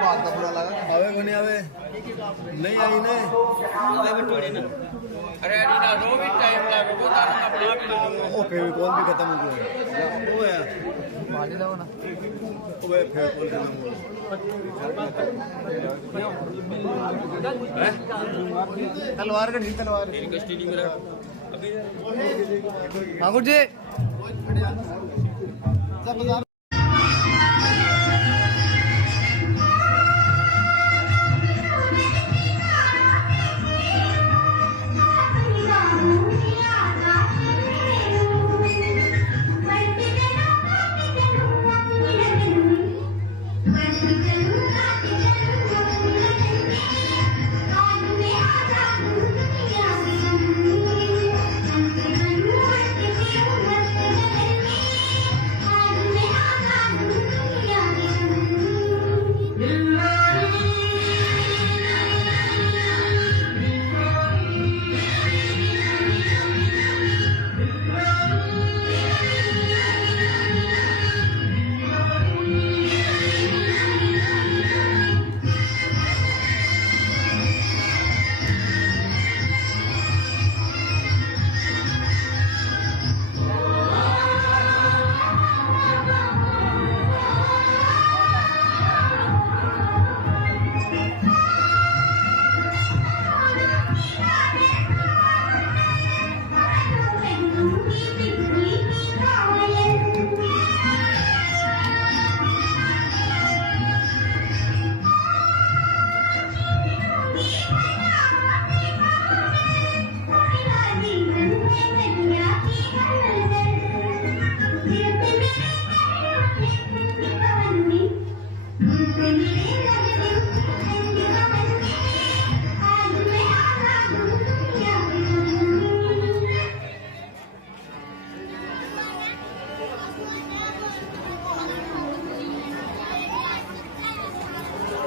बात का बुरा लगा आवे को नहीं आवे नहीं आई ने आवे बिटोड़े ना अरे ना रो भी टाइम लगा वो तार अपना ओ फेविकॉल भी खत्म हो गया वो है मार दो ना वो फेविकॉल खत्म हो गया तलवार का नहीं तलवार एक स्टीडी में अभी ठाकुर जी सब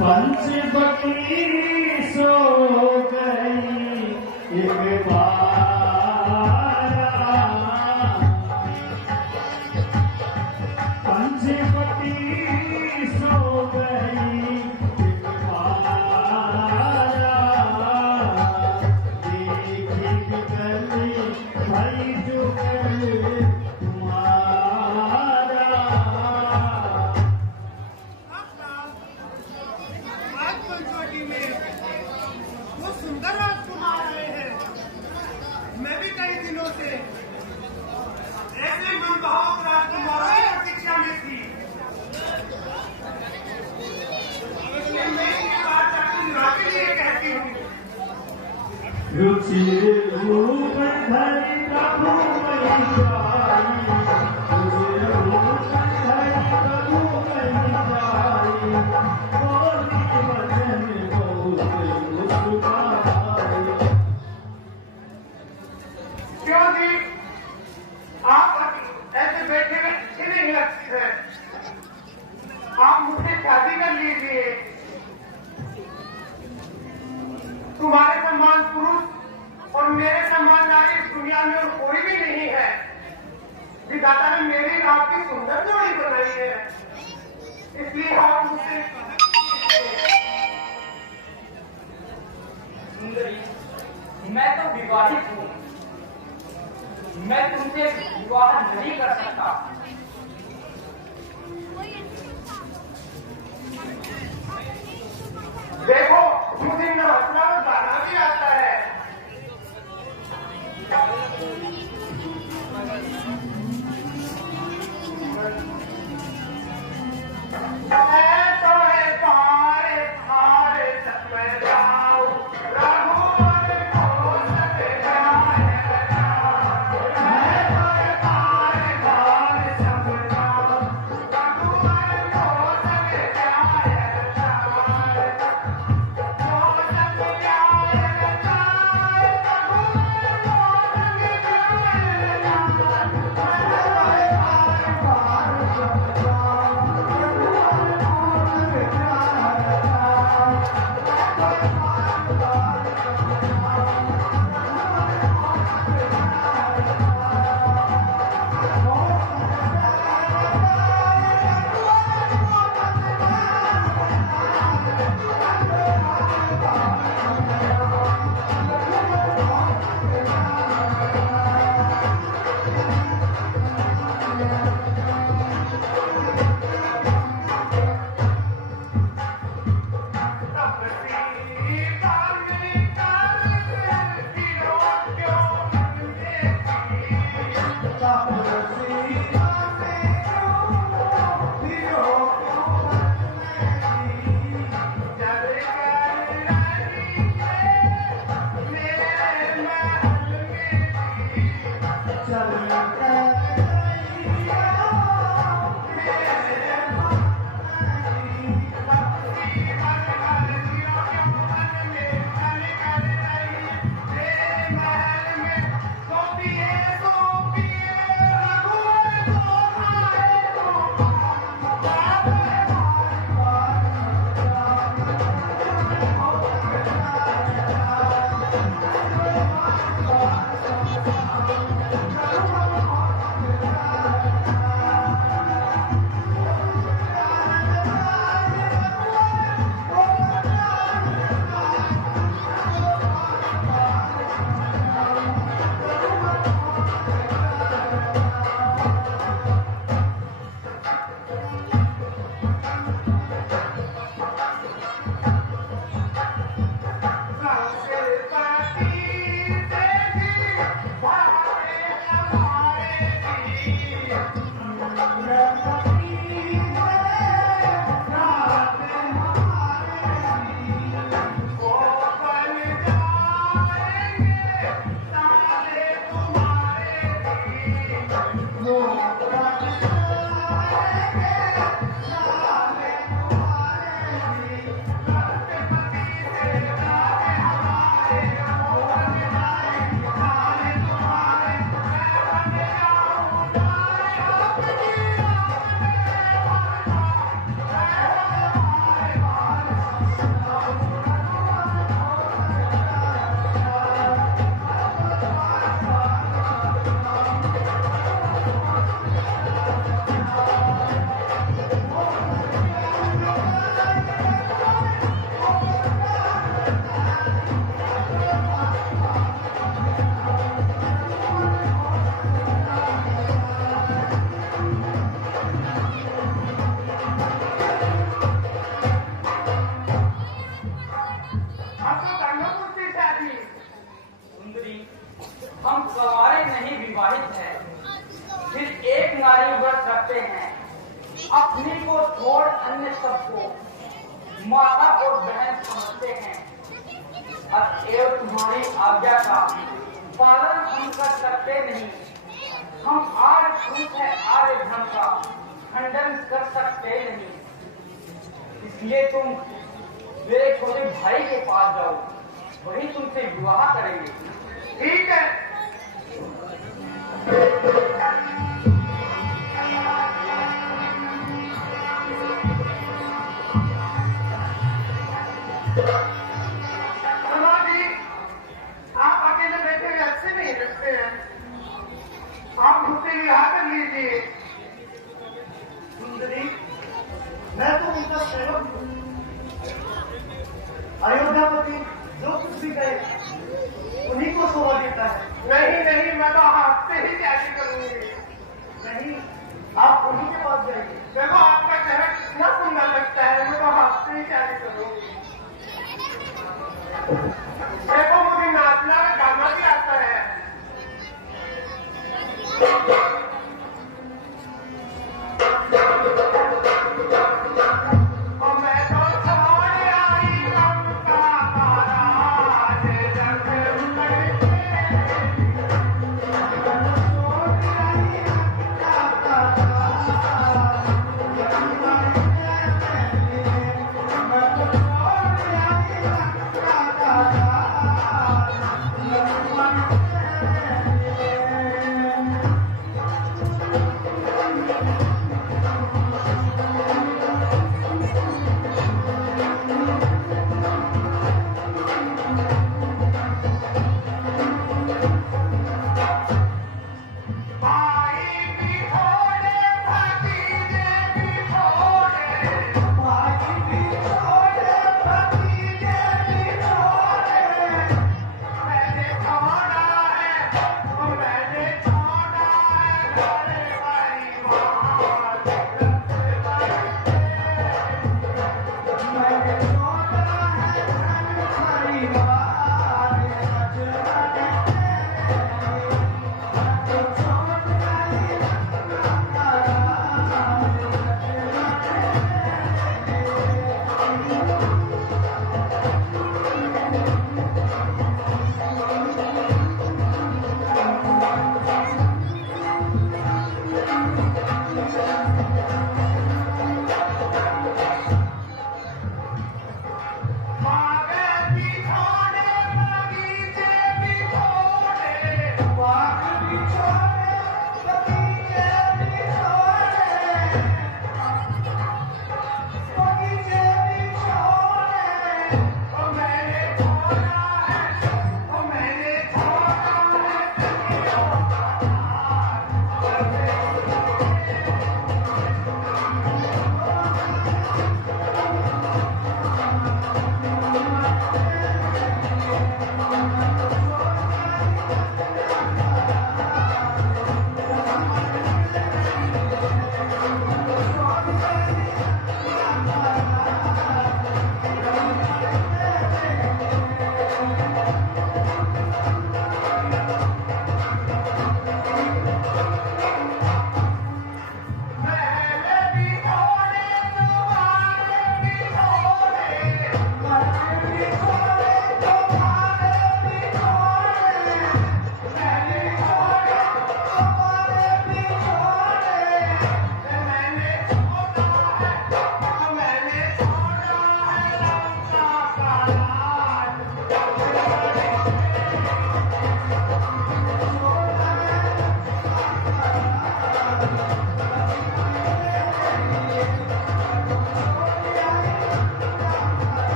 पंचवटी सो गई एक बार पंचवटी सो गई एक बार देखी गली भाई जो रुचि रूप धरि प्रभु मई जाई रुचि रूप धरि प्रभु मई जाई बोली वचन बहुत मुस्कुराई। क्यों जी आप ऐसे बैठे में अच्छी नहीं लगती है, आप मुझसे शादी कर लीजिए। तुम्हारे समान पुरुष और मेरे समान नारी इस दुनिया में और कोई भी नहीं है। विधाता ने मेरी आपकी सुंदर जोड़ी बनाई है, इसलिए आप मुझसे सुंदरी, मैं तो विवाहित हूँ, मैं तुमसे विवाह नहीं कर सकता। देखो मुझे न हंसना और गाना भी आता है। नहीं विवाहित है, फिर एक नारी व्रत रखते हैं, अपनी को छोड़ अन्य सबको माता और बहन समझते हैं। अतएव तुम्हारी आज्ञा का पालन हम कर सकते नहीं। हम आर्य पुरुष है, आर्य धर्म का खंडन कर सकते नहीं। इसलिए तुम मेरे छोटे भाई के पास जाओ, वही तुमसे विवाह करेंगे। ठीक है। समाधि, आप अकेले बैठे हुए अच्छे नहीं लगते हैं, आप मुझसे विवाह कर लीजिए। सुंदरी, मैं तो उनका सेवक हूँ। अयोध्यापति जो कुछ भी कहे उन्हीं को शोभा देता है। नहीं नहीं, मैं तो हाथ से ही शादी करूंगी। नहीं, आप उन्हीं के पास जाइए। देखो आपका चेहरा कितना सुंदर लगता है, मैं तो हाथ से ही शादी करूंगी। देखो मुझे नाचना और गाना भी आता है। और मैं तो छोड़ आई लंका महाराज जग में।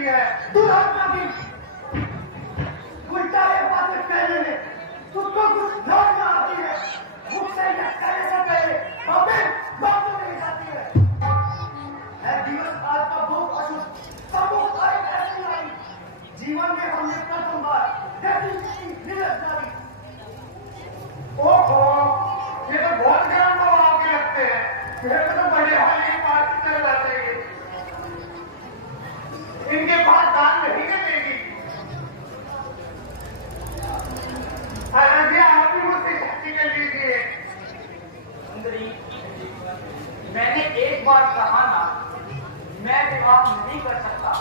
चलती है। तू हटना भी उल्टा ये बातें कहने में तुझको कुछ लौटना आती है। मुझसे ये कहने से पहले बातें बातों नहीं जाती है। है दिवस आज का बहुत अशुभ सबूत आई ऐसी आई जीवन में हमने प्रथम बार देखी निरजनारी। ओहो, ये तो बहुत गरम हवा के लगते हैं। मेरे को तो बड़े हाली बात चल जाते हैं। इनके पास दान नहीं कटेगी। अरे आप ही मुझसे शादी कर लीजिए। सुंदरी, मैंने एक बार कहा ना, मैं विवाह नहीं कर सकता।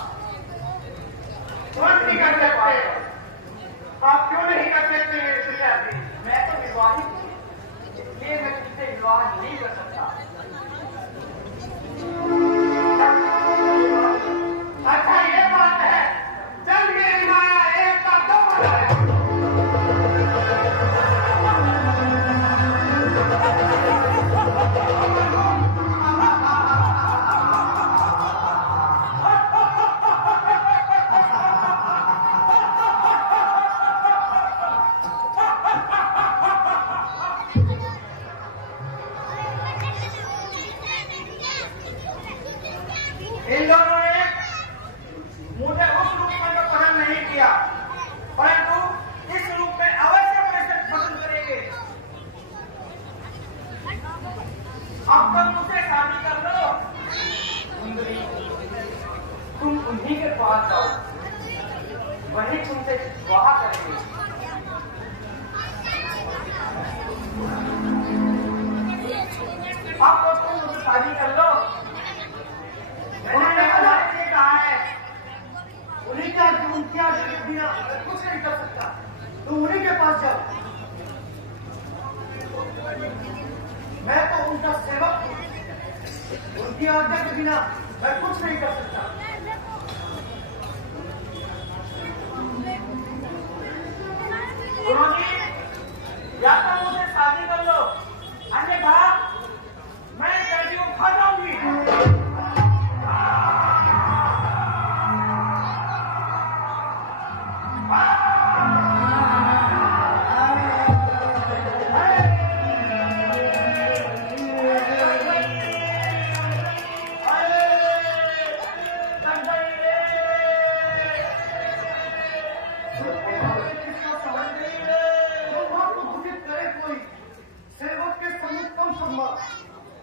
क्यों नहीं कर सकते? आप क्यों नहीं कर सकते मेरे शादी? मैं तो विवाहित हूँ, इसलिए मैं तुझसे विवाह नहीं कर सकता। अच्छा ये बात है। चल मेरी माया एक का दो बनाया। इन दोनों ने मुझे उस रूप में तो पसंद नहीं किया, परंतु इस रूप में अवश्य मुझे पसंद करेंगे। अब तुम मुझसे शादी कर लो। सुंदरी, तुम उन्हीं के पास जाओ, वही तुमसे विवाह करेंगे। अब तो तुम मुझसे शादी कर लो। मैंने हमारे लिए कहा है। उन्हीं का उनकी आज्ञा के बिना कुछ नहीं कर सकता। तुम उन्हीं के पास जाओ। मैं तो उनका सेवक हूँ। उनकी आज्ञा के बिना मैं कुछ नहीं कर सकता। सुनो जी, या तो मुझे शादी कर लो, अन्यथा मैं कैदी को खा जाऊंगी।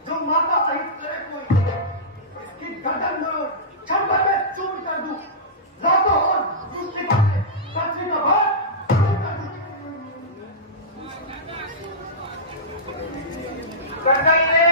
जो माता अहित करे कोई, इसकी गर्दन जरूर छप्पर में चूर कर दूं। लातों और दूसरी बातें पृथ्वी का भार कर गई रे।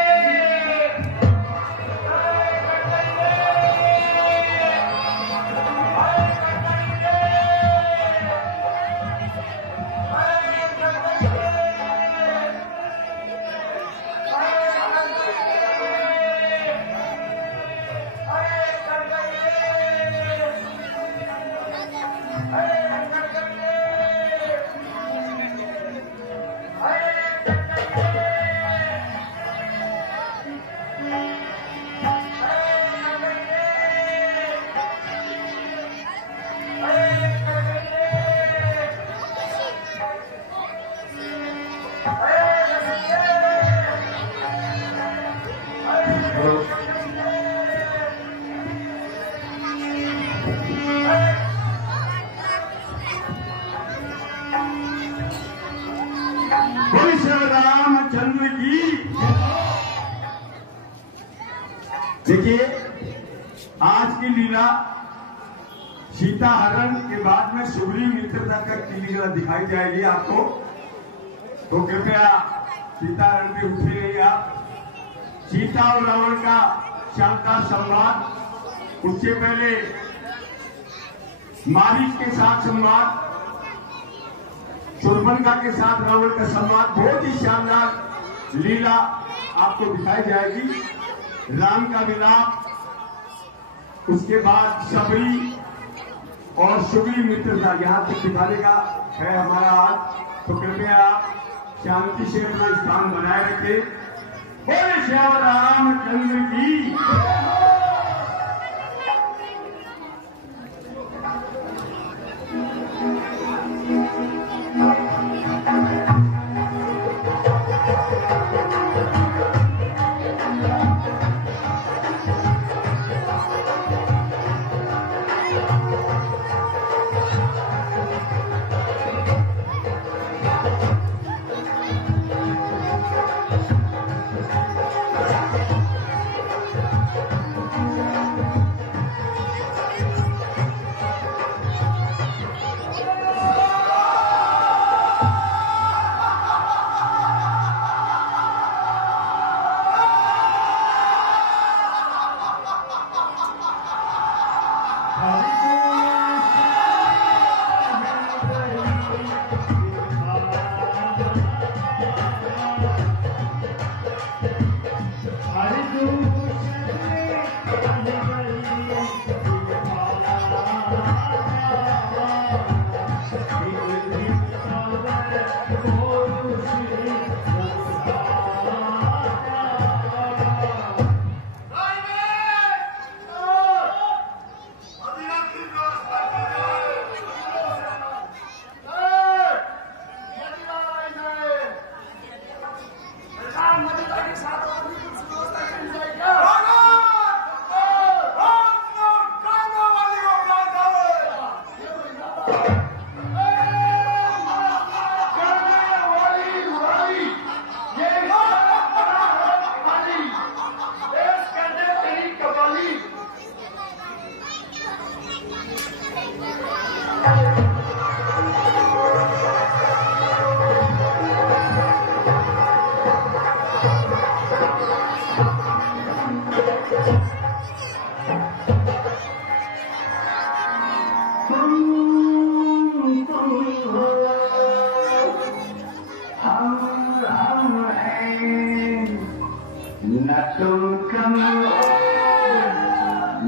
रामचंद्र की। देखिए, आज की लीला सीता हरण के बाद में सुग्रीव मित्रता की लीला दिखाई जाएगी आपको। तो कृपया सीता हरण पे उठे रहिए आप। सीता और रावण का शानदार संवाद, उससे पहले मारीच के साथ संवाद, शूर्पणखा के साथ रावण का संवाद, बहुत ही शानदार लीला आपको दिखाई जाएगी। राम का विलाप, उसके बाद सबरी और सुग्रीव मित्रता यहाँ तक दिखाने का है हमारा आज। तो कृपया आप शांति से अपना स्थान बनाए रखें। बोले श्याम रामचंद्र की। न तुम कम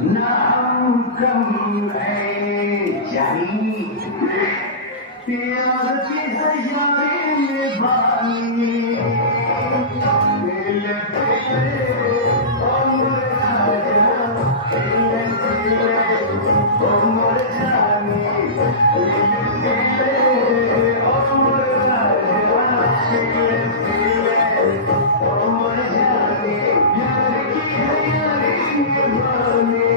न हम कम है जानी प्यार की हजारे में बानी दिल पे उम्र राजा दिल पे उम्र जानी दिल पे उम्र राजा दिल पे उम्र जानी यार की हजारे में बानी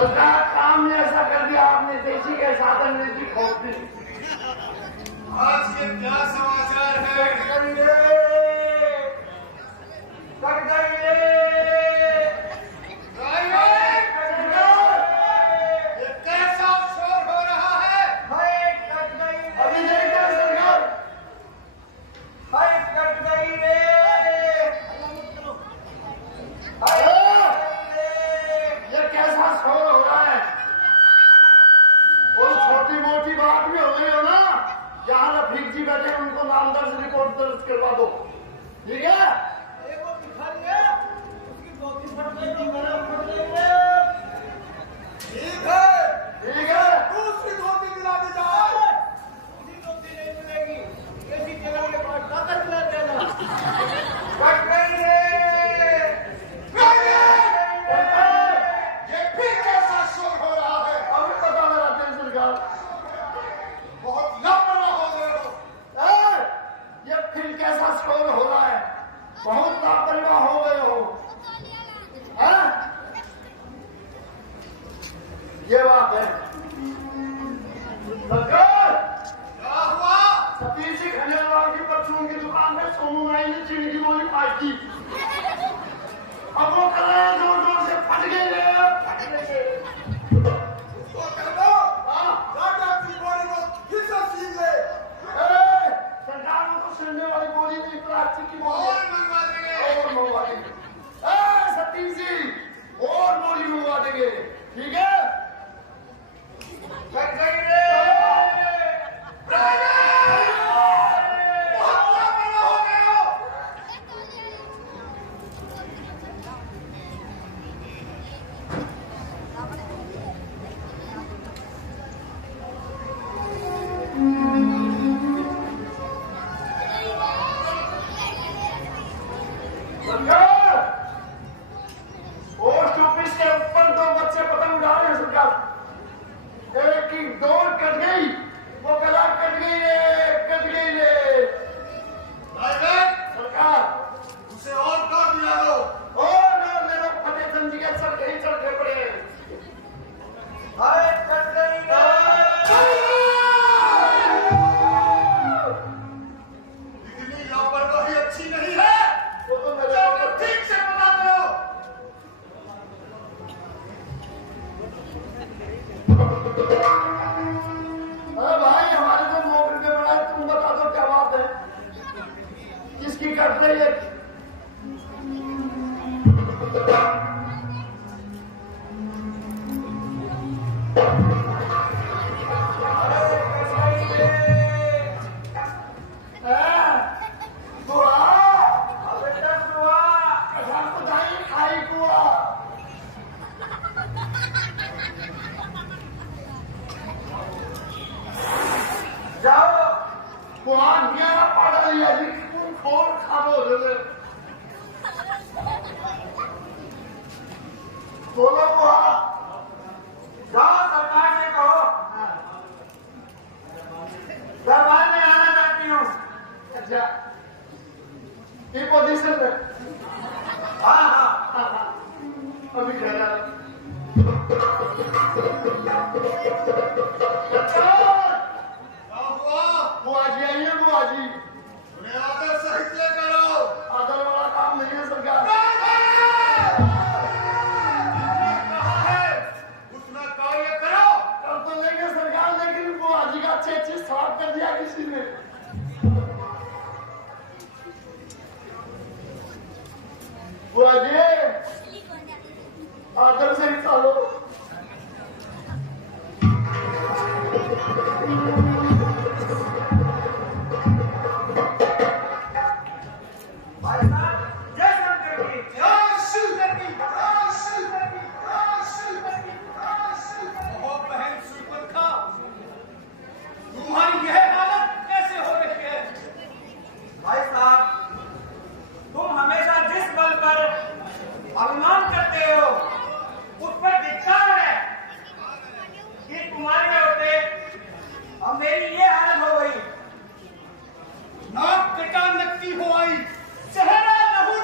सरकार काम ने ऐसा कर दिया, आपने देशी के साधन ने भी खोप दी। आज के क्या समाचार है? कट गई ये कैसा शोर हो रहा है? अभी नहीं कर सरकार, कट गई रे। ये कैसा शोर हो रहा है? कोई छोटी मोटी बात भी हो गई हो ना, जहाँ रफीक जी बैठे उनको नाम दर्ज रिपोर्ट दर्ज करवा दो, ठीक है? ठीक है, ठीक है। दूसरी धोती दिला दी जाए। कट गई रे। ये फिर कैसा शोर हो रहा है? अभी पता लगा तेरी सरकार। बहुत लापरवाह हो गए हो। ये फिर कैसा शोर हो रहा है? बहुत लापरवाह हो गए हो। ये बात है सरकार। क्या हुआ? सतीश जी खंडेलवाल की परचून की दुकान में सोनू नाई ने चीनी की गोली फाइट की। अब वो कर रहे हैं जोर जोर से, फट गई रे, फट गई। उसको कह दो, राजा की गोली को फिर से सील ले। सरकार में तो सिलने वाली गोली नहीं, प्लास्टिक की और गोली मंगवा देंगे। और मंगवा देंगे। सतीश जी और गोली मंगवा देंगे, ठीक है? कट गई रे। बहुत लापरवाह हो गए हो। सरकार, पोस्ट ऑफिस के ऊपर 2 बच्चे पतंग उड़ा रहे हैं सरकार। एक की डोर कट गई, वो गला कट गई रे, कट गई रे। ड्राइवर, सरकार उसे और डोर दिला दो। और मेरे फतेह चंद जी के चढ़ पड़े। हाय कट गई इतनी लापरवाही अच्छी नहीं है। वो तो मेरे जाकर ठीक से बता दो। अरे भाई, हमारे तो नौकरी पे बना है, तुम बता दो क्या बात है? किसकी कट रही है? बोलो बुआ, जाओ सरकार से कहो दरबार में आना चाहती हूँ। अच्छा ये पोजीशन में? हाँ, अभी कह रहा क्या हुआ? बुआ जी आई है। बुआ जी उन्हें आदर सहित लेकर आओ। आदर वाला काम नहीं है सरकार। कहा है उसमें कार्य करो। कर तो लेंगे सरकार, लेकिन बुआ जी का अच्छे साफ कर दिया किसी ने। बुआ जी आदर से ही चलो। भाई साहब, जय शंकर की। ओहो बहन सुर्पनखा, तुम्हारी यह हालत कैसे हो रही है? भाई साहब, तुम हमेशा जिस बल पर अभिमान करते हो उस पर धिक्कार है कि तुम्हारे होते अब मेरी ये हालत हो गई। नाक कटा नकती हो आई, चेहरा लहू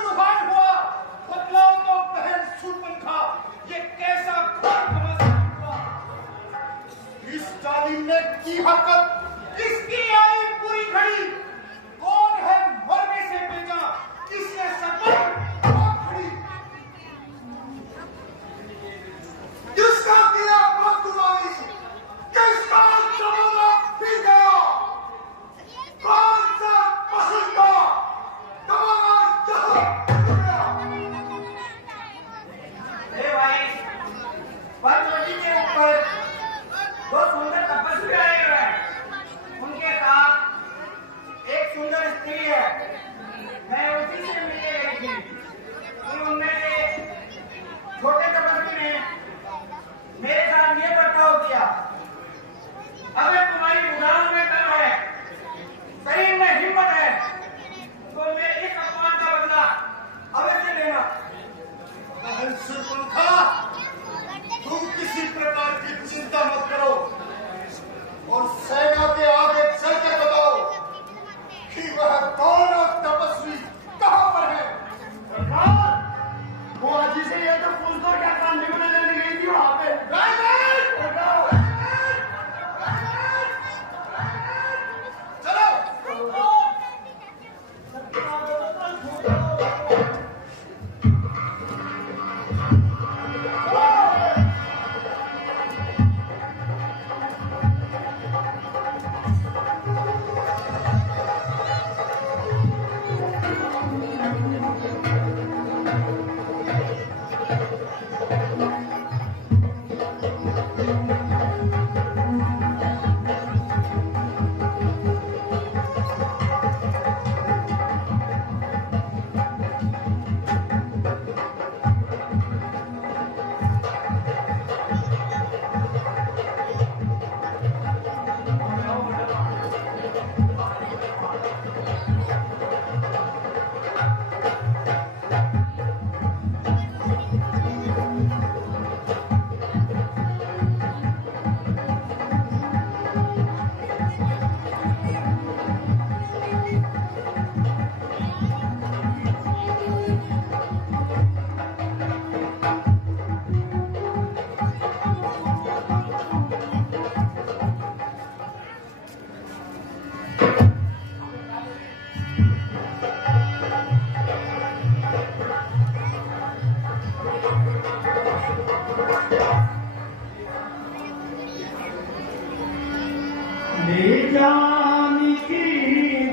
ले जान की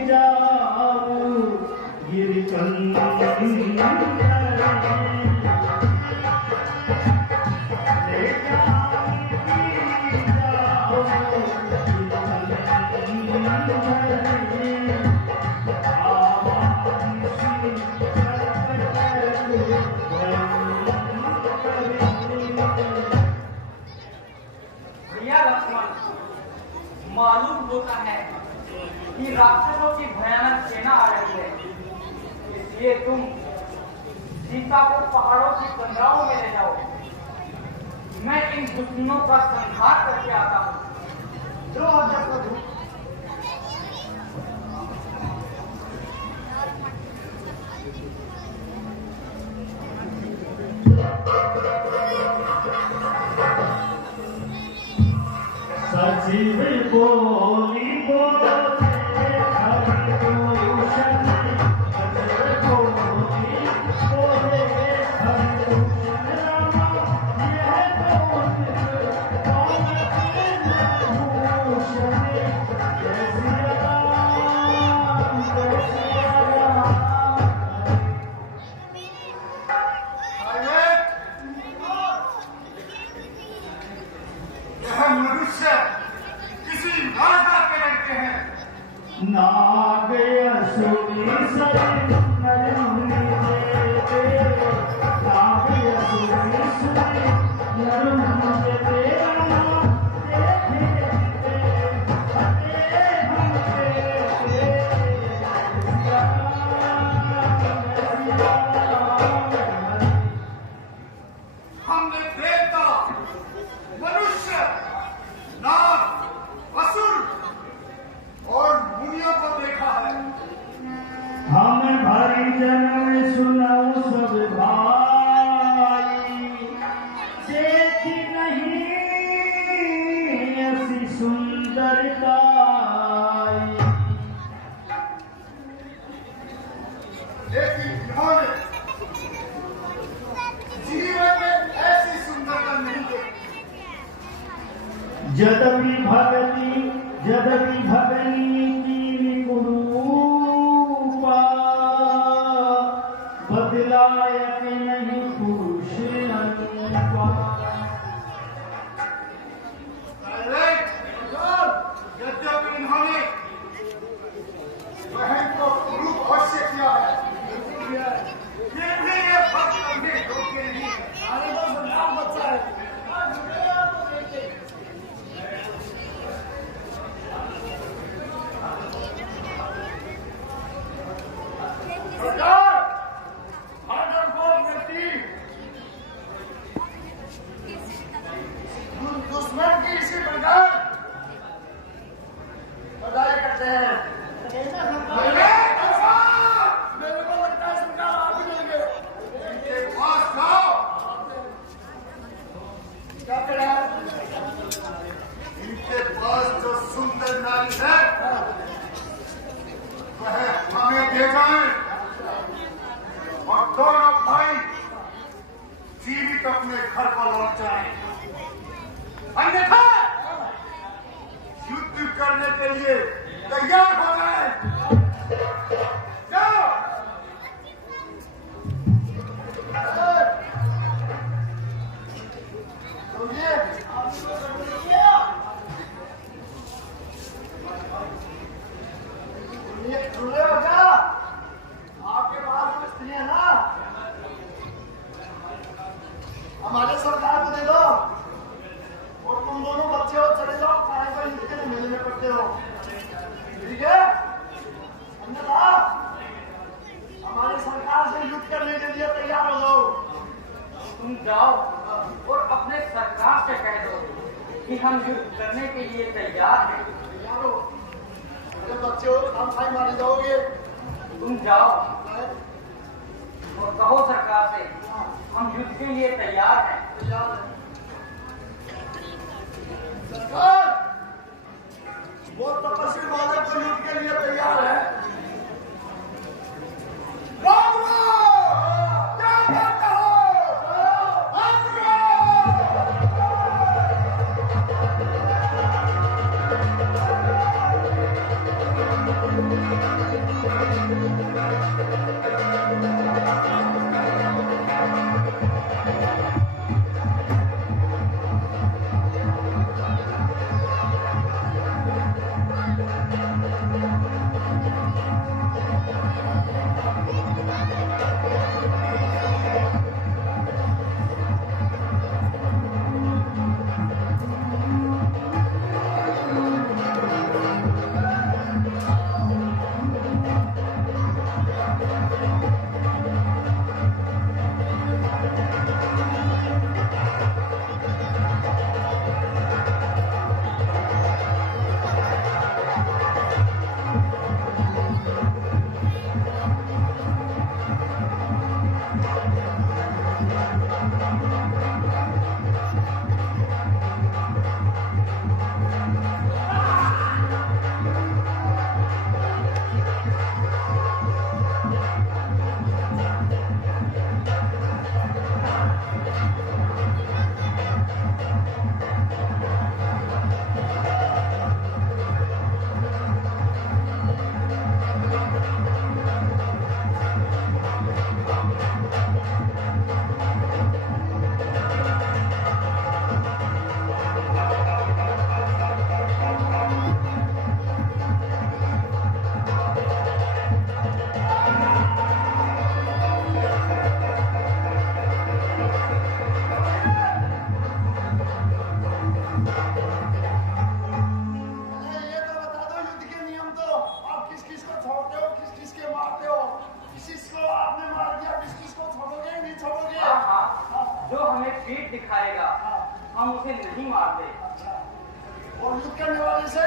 जाओ भैया लक्ष्मण, मालूम होता है कि राक्षसों की भयानक सेना आ रही है, इसलिए तुम सीता को पहाड़ों की कंदराओं में ले जाओ। मैं इन दुश्मनों का संहार करके आता हूँ। जो आज्ञा प्रभु। सजीव बोली बोले हरिभूषण, सजीव बोली बोले हरिभूषण, रामा यह भूषण जय सिया राम, जय सिया राम। यह मनुष्य किसी राजा के लड़के हैं। नाग असुरी सरी नर मुनि देते, नाग असुरी सरी नर मुनि देते, देखे देते हटे हम देते, सिया राम। हमने देवता, मनुष्य, नाग, असुर और मुनियों को देखा है। हम भारी जन्म सुनाओ सब भाई, देखी नहीं ऐसी सुंदरता। लेकिन इन्होंने जीवन में ऐसी सुंदरता नहीं देखी। जदपि भगनी की कुरूपा, बदलायक नहीं पुरुष अनुपा। यद्यपि इन्होंने बहन को कुरूप अवश्य किया है, फिर भी ये भक्त करने योग्य नहीं है। बच्चा है। सरकार, अगर वो व्यक्ति दुश्मन की इसी प्रकार बधाई करते हैं। मेरे को लगता है सरकार आप ही देंगे। इनके पास जाओ। क्या करें? इनके पास जो सुंदर नारी है वह हमें दे जाए और दोनों भाई जीवित अपने घर को लौट जाए। अन्यथा युद्ध करने के लिए तैयार हो जाए। जाओ। आपके पास जो स्त्री है ना, हमारे सरकार को दे दो और तुम दोनों बच्चे हो चले जाओ, खाए को इनके मेले में पड़ते हो, ठीक है? अन्यथा हमारी सरकार से युद्ध करने के लिए तैयार हो जाओ। तुम जाओ और अपने सरकार से कह दो कि हम युद्ध करने के लिए तैयार हैं। तैयार हो, अरे बच्चे हो हम खाई मारे जाओगे। तुम जाओ और कहो सरकार से हम युद्ध के लिए तैयार हैं। तैयार है सरकार, वो तपस्वी बालक को युद्ध के लिए तैयार है। क्या बात हो? दिखाएगा हम उसे नहीं मारते। और युद्ध करने वाले से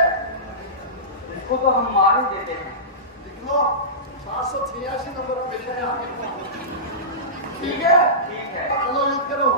इसको तो हम मार ही देते हैं। लिख लो 786 नंबर पे है आपके। ठीक है ठीक है, चलो युद्ध करो।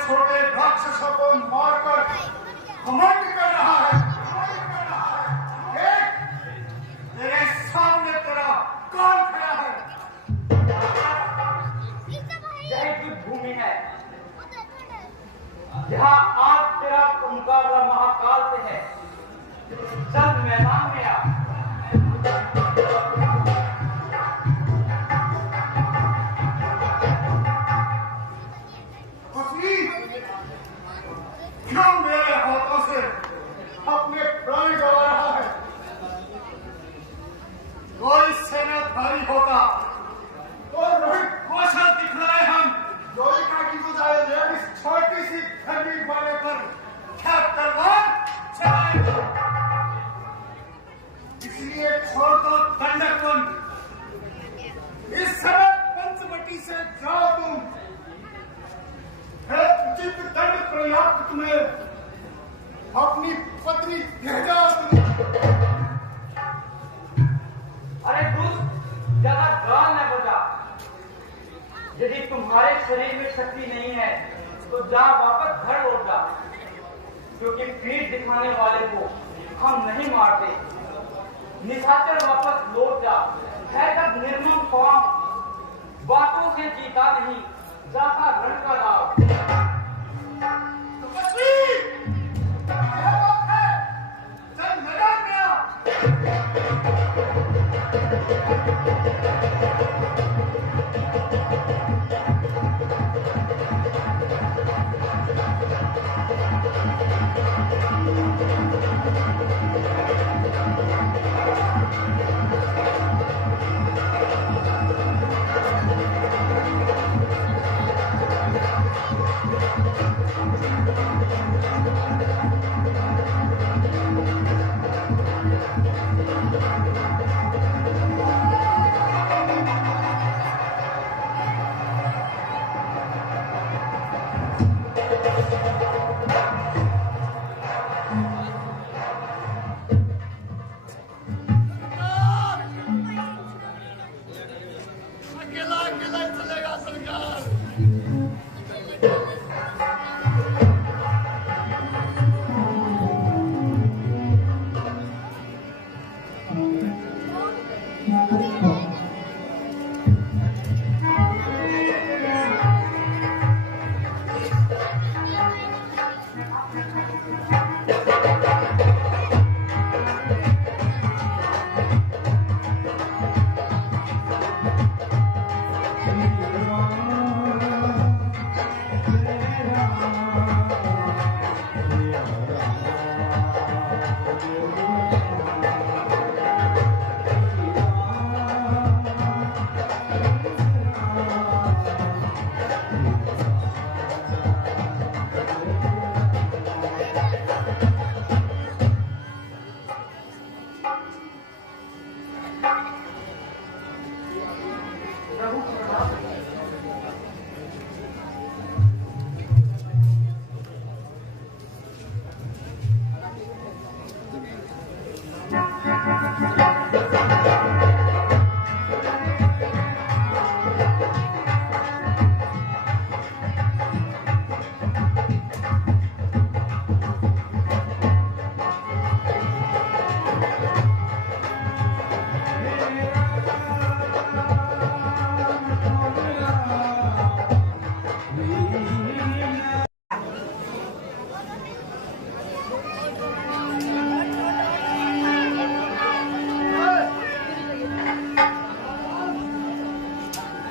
छोटे राक्षसों को मारकर घमंड कर रहा है। तेरे सामने तेरा कौन खड़ा है? यह युद्ध भूमि है जहाँ आज तेरा मुकाबला महाकाल से है। चल मैदान में आ। क्यों मेरे हाथों से अपने प्राण गंवा रहा है? कोई सेनाधारी होता तो रोहित कौशल दिखलाए हम द्रोहिका की बजाय इस छोटी सी खंडी वाले पर क्या तलवार चलाए। इसलिए छोड़ दो दंडकवन। इस समय पंचवटी से जाओ तुम। उचित दंड पर्याप्त तुम्हें अपनी पत्नी भेजा। अरे दुष्ट, ज्यादा गाल न बजा। यदि तुम्हारे शरीर में शक्ति नहीं है तो जा वापस घर लौट जा, क्योंकि पीठ दिखाने वाले को हम नहीं मारते। निशाचर वापस लौट जा। है तक निर्मम फॉर्म, बातों से जीता नहीं जाता रण का दाव। चल मैदान में आ।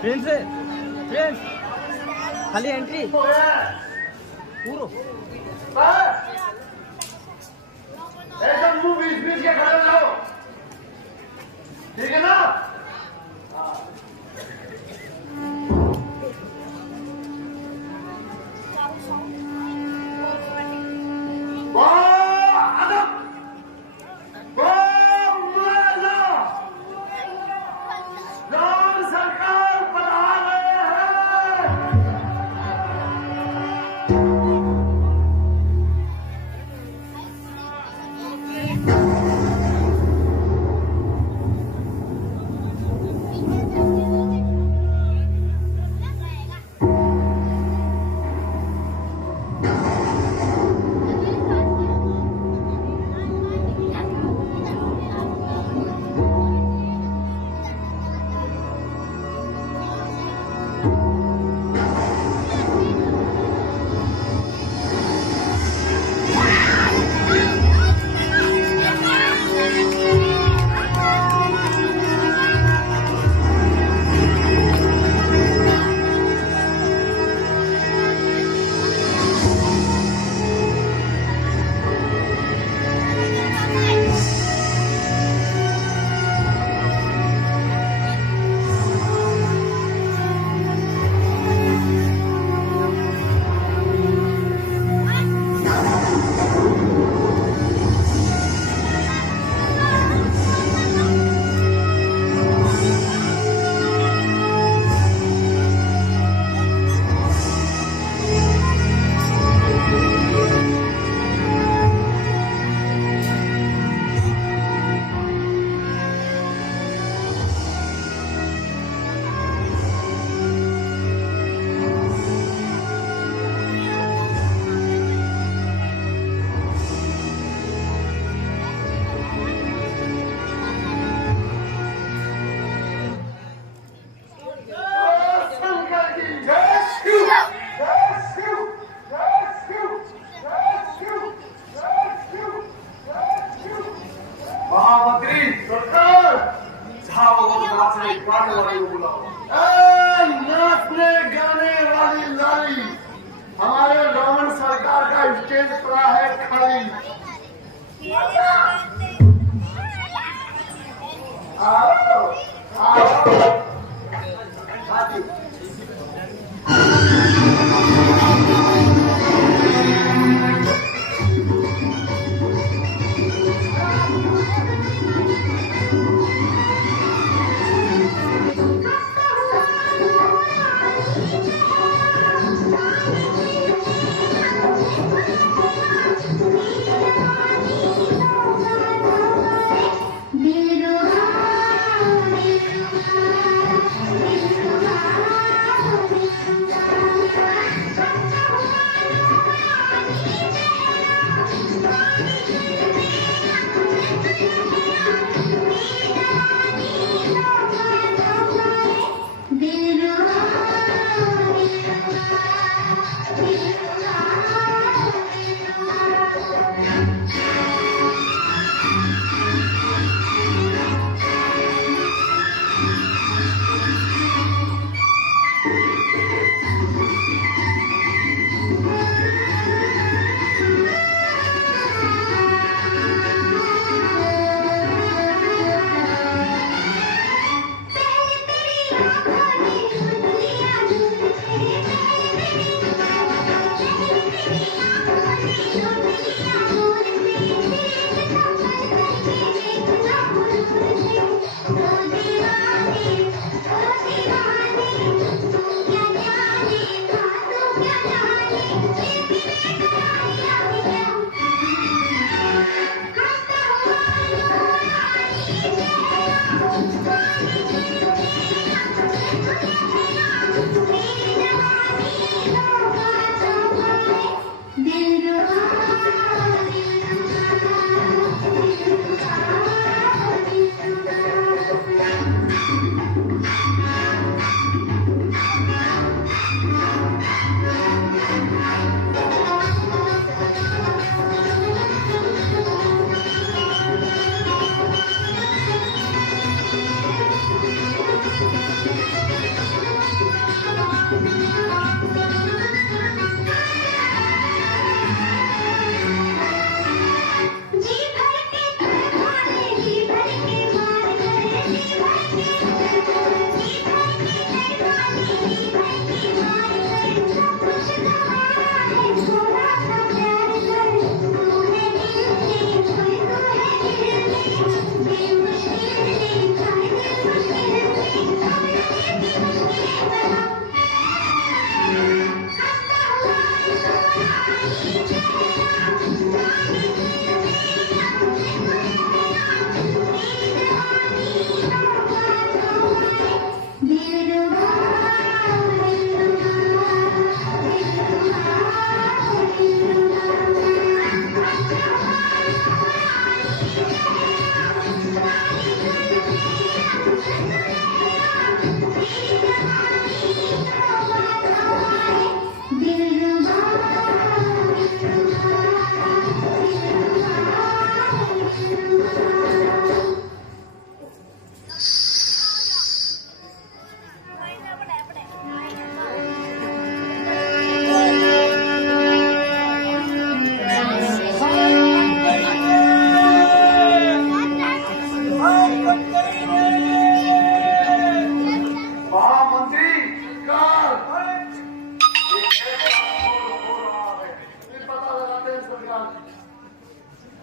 फ्रेंड्स खाली एंट्री पूरो एकदम मुंह बीच बीच के खड़े रहो, ठीक है ना? नाचने गाने वाली लाली हमारे रावण सरकार का स्टेज पड़ा है खाली। आओ आओ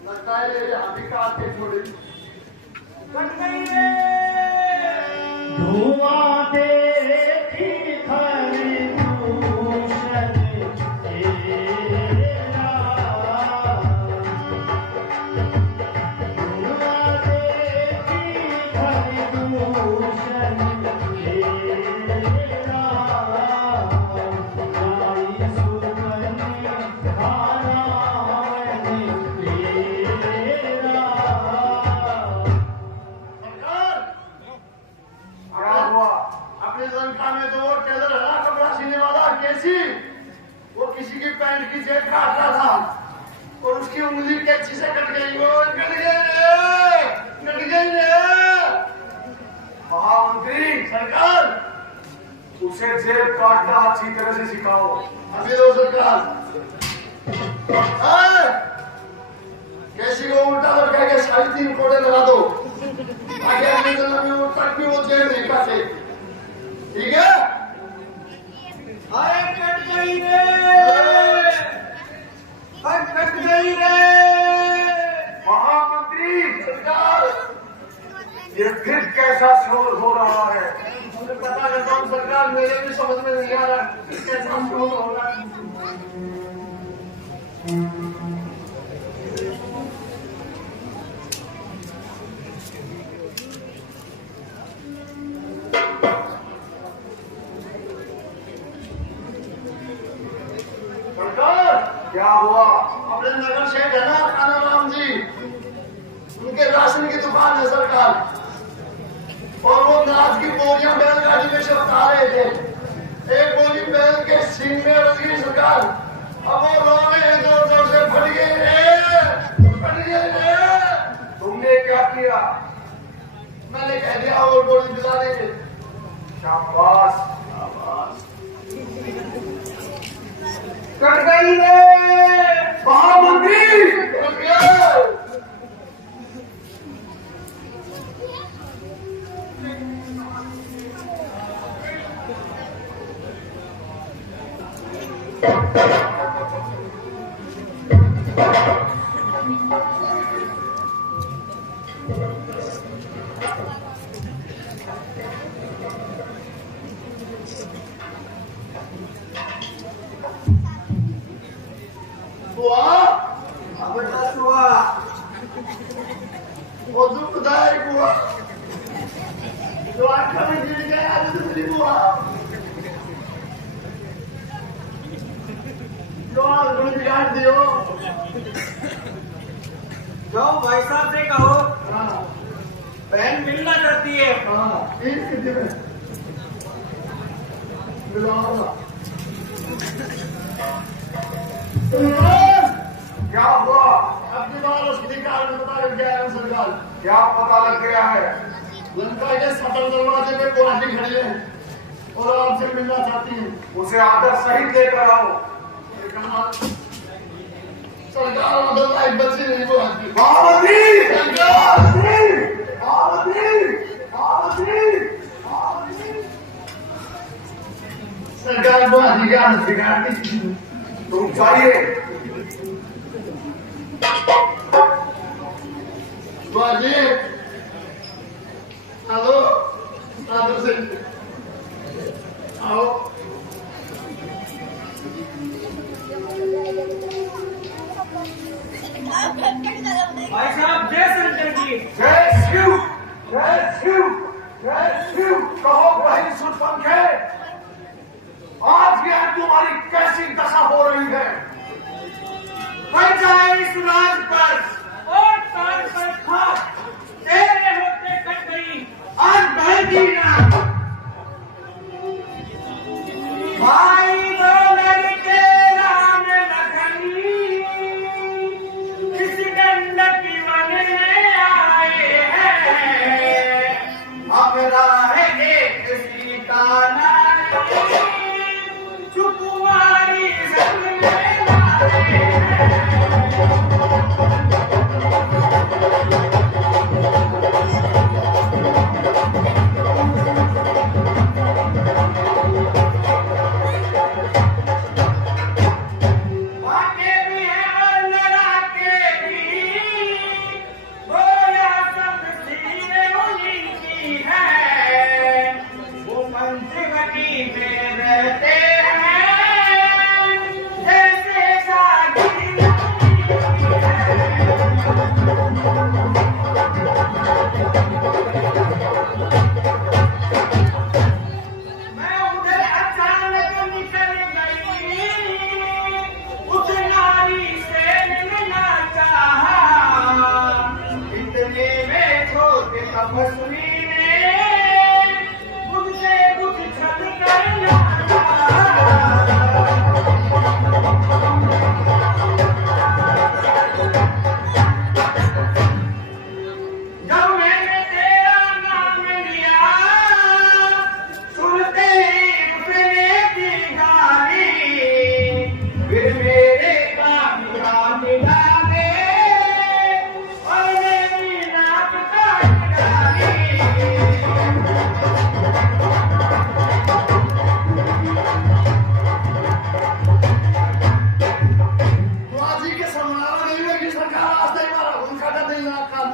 लगता है ये हाथी काट के छोड़े कट गई रे धुआं देखी खरदूषण तेरा धुआं देखी खरदूषण तेरा आई सुगंध खाना अपने लंका में तो वो टेलर हरा कपड़ा सीने वाला कैसी वो किसी की पैंट की जेब काट रहा था और उसकी उंगली कैंची से कट गई वो कट गई रे महामंत्री सरकार उसे जेब काटना अच्छी तरह से सिखाओ अभी दो सरकार कैसी को उल्टा लटका के 3.5 कोड़े लगा दो आगे अगले जन्म में वो तक भी वो जेब नहीं काटे ठीक है अरे कट गई रे कट गई रे महामंत्री सरकार ये फिर कैसा शोर हो रहा है मुझे पता करता हूँ सरकार मेरे भी समझ में नहीं आ रहा कैसा शोर हो रहा है क्या हुआ अपने नगर से है ना कानाराम जी उनके राशन की दुकान है सरकार और वो नाच की बोरियां बैलगाड़ी में से उठा रहे थे एक बोरी बैल के सींग में रच गई सरकार अब वो रोने जोर जोर से फट गए रे तुमने क्या किया मैंने कह दिया और बोरी भिजा देंगे शाबाश शाबाश कट गई रे महामंत्री वो दुखदायक हुआ जो आंखों में गिर गया दूसरी हुआ जो आंखों बिगाड़ दियो जाओ भाई साहब से कहो हाँ बहन मिलना चाहती है हाँ एक दिन मिलाऊंगा क्या हुआ अब की बार उस अधिकार में पता लग गया है सरकार क्या पता लग गया है लंका के सफल दरवाजे पे गुवाहाटी खड़ी है और आपसे मिलना चाहती है। उसे आदर सहित लेकर आओ। सरकार उधर लाइट बच्ची नहीं वो आती। पार्वती! सरकार को अधिकार सिखाती। तुम चाहिए बाजी हेलो साधु सिंह आओ। भाई साहब जय शंकर जी। जय शिव, जय शिव, जय शिव। कहो वही सुरपंखे, आज यह तुम्हारी कैसी दशा हो रही है? मैं जाए इस राज पर और ताज पर खाक तेरे होते कट गई आज बहती ना। भाई दो लड़के राम लखन इस गंडक वन में आए हैं। अब राह एक सीता नारी चुकुमारी संग में लाए हैं। बाके भी हैं और लड़ाके भी, गोया सब सीने उन्हीं की है। वो पंचवटी में रहते हैं जैसे शादी मैं उधर अचानक निकल गई, उस नारी से मिलना चाहा। इतने में छोटे तपस्वी ने मुझसे कुछ छल करना चाहा। जब मैंने तेरा नाम लिया सुनते ही उसने दी गाली, फिर मेरे कान मिला दे और मेरी नाक काट डाली। बाजी के सम्मान नहीं होगी सरकार आज नहीं मारा उनका तो नहीं ना काम।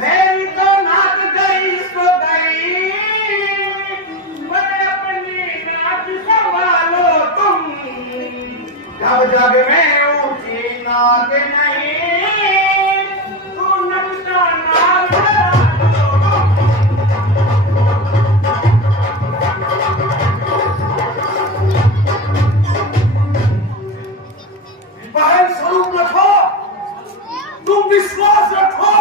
मेरी तो नाक गई सो गई, मैं अपनी नाक संभालो तुम। जब जग में ऊंची नाक नहीं तू नकटा नाक बहन स्वरूप रखो, तुम विश्वास रखो।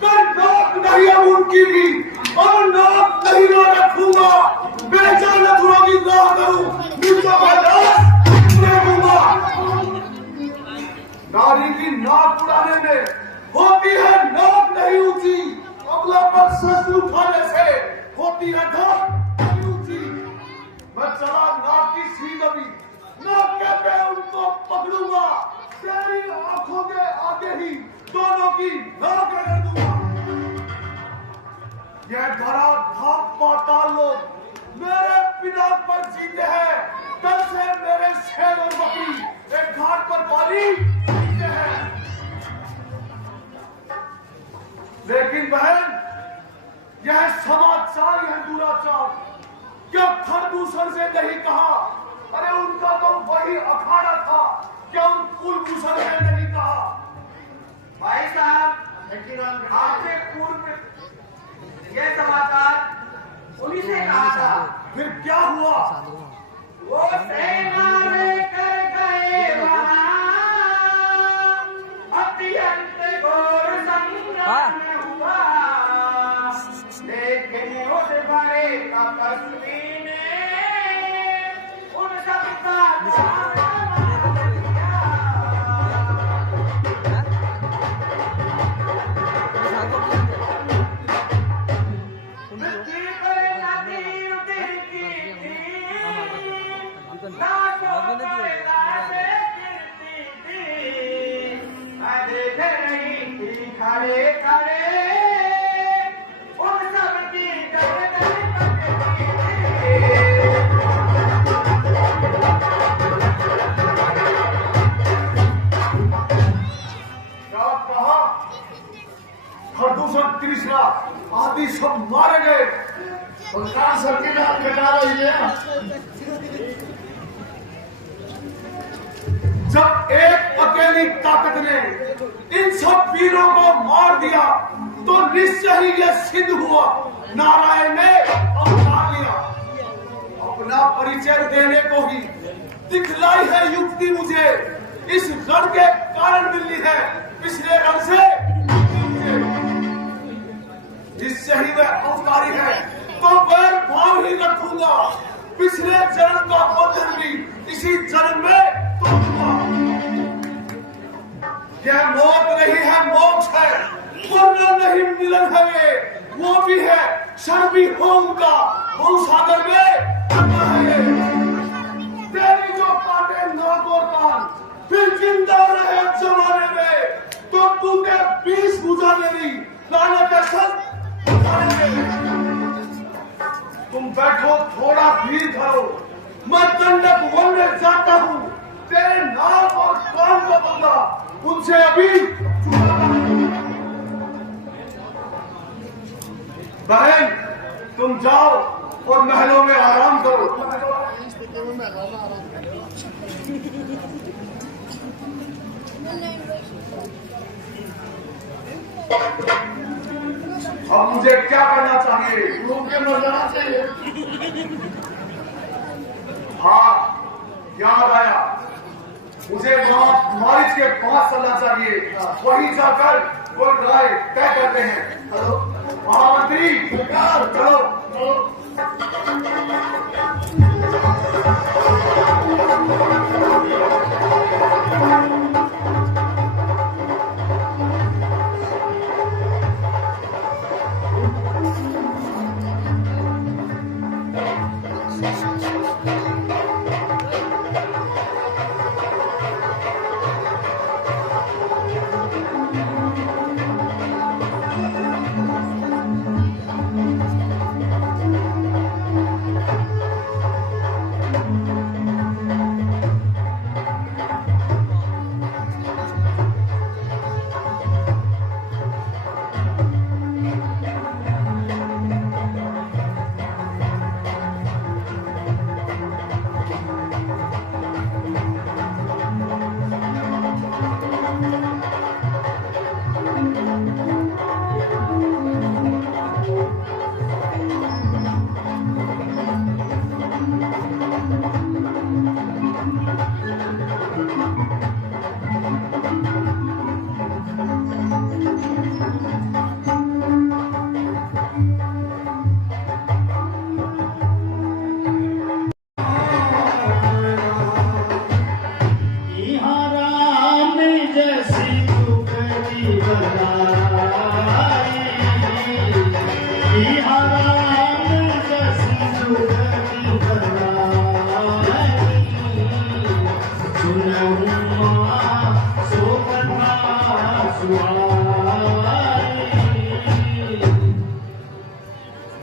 कर नाक नहीं अब उनकी भी और नाक नहीं ना रखूंगा। बेचान की ना करूं, मुझको बर्दाश्त नहीं दूंगा। नारी की नाक उड़ाने में होती है नाक नहीं ऊंची, अगला पर शस्त्र उठाने से होती है नाक नहीं ऊंची। मैं चला नाक की सीध अभी, नाक के पे उनको पकड़ूंगा, तेरी आंखों के आगे ही दोनों की नाक रगड़ दूंगा। यह धरा धाम पाताल लोग मेरे पिता पर जीते हैं, तब से मेरे शेर और बकरी एक घाट पर पाली जीते हैं। लेकिन बहन यह समाचार, यह दुराचार क्या खरदूषण से नहीं कहा? अरे उनका तो वही अखाड़ा था, क्या उन कुलभूषण ने नहीं कहा? भाई साहब आपने पूर्व में ये समाचार उन्हीं से कहा था। फिर क्या हुआ? वो सेना लेकर गए वहाँ, अत्यंत घोर संग्राम हुआ। लेकिन उस बड़े तपस्वी ने उन सबका मैं देख रही थी खड़े खड़े उन सब की प्रदूषण तीसरा आदि सब मारे गए। सरकार सबके नाम कटा रही है। जब एक अकेली ताकत ने इन सब वीरों को मार दिया तो निश्चय ही यह सिद्ध हुआ नारायण ने अवतार लिया। अपना परिचय देने को ही दिखलाई है युक्ति मुझे, इस रण के कारण मिलनी है पिछले रण से जिससे ही वह अवतारी है तो वह भाव ही रखूंगा। पिछले जन्म का बंधन भी इसी जन्म में तोड़ूंगा। यह मौत नहीं है मोक्ष है, मरना नहीं मिलन है ये, वो भी है क्षण भी हो उनका सागर में करना है ये। तेरी जो काटे नाक और कान फिर जिंदा रहे जमाने में तो तूने 20 बुझा मेरी लानत है सच। तुम बैठो थोड़ा धीर धरो, मैं दंडक वन में जाता हूँ। तेरे नाक और कान का बंदा उनसे अभी बहन तुम जाओ और महलों में आराम करो। अब मुझे क्या करना चाहिए? रूम के अंदर जाना चाहिए। हाँ याद आया, मुझे वहां मारिच के पास चलना चाहिए। वहीं जाकर कोई राय तय करते हैं। हेलो महामंत्री चलो।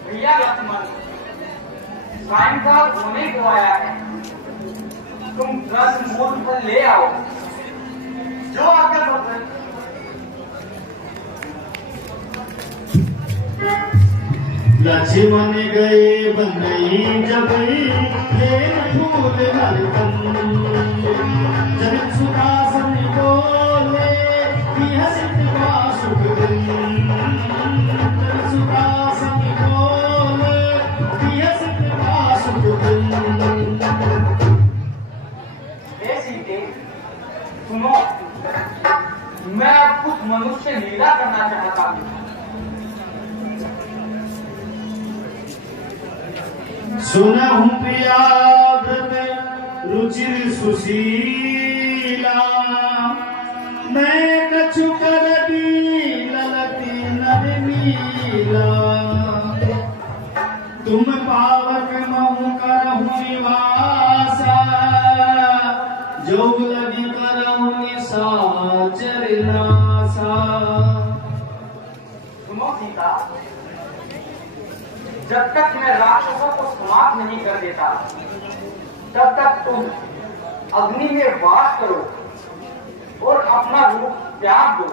भैया लक्ष्मण सायंकाल होने को आया है, तुम 10 मूल फल ले आओ। जो आज्ञा करते हैं। लक्ष्मण गए बनई जब फूल नरकम जन सुखासन बोले हसित का सुख सुखासन बोले हसित का सुख। सीते सुनो, मैं अब कुछ मनुष्य लीला करना चाहता हूँ। सुनहु प्रियाद में रुचिर सुशीला मैं कछु कर दी ललती नरनीला तुम पावक महु करहु निवासा जोग लगी करौनी सा चरना सा। सुनो सीता, जब तक मैं राक्षसों को समाप्त नहीं कर देता तब तक तुम अग्नि में वास करो और अपना रूप त्याग दो।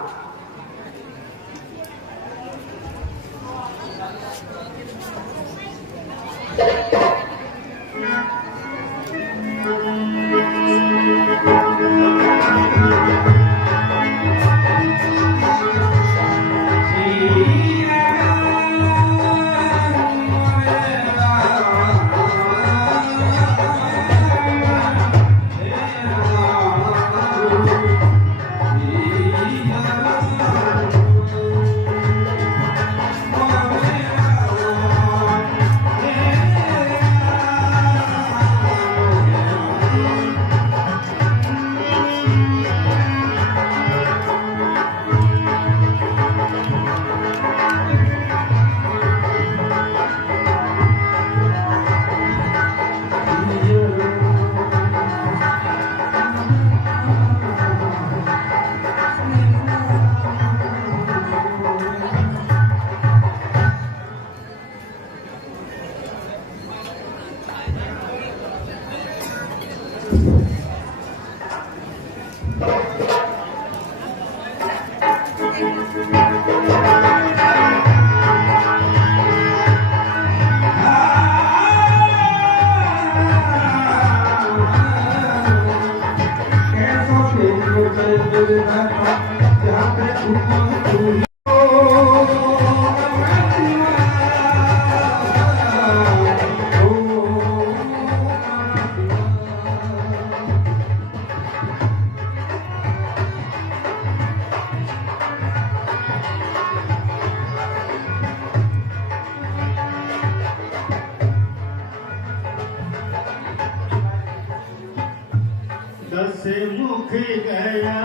दस मुख गया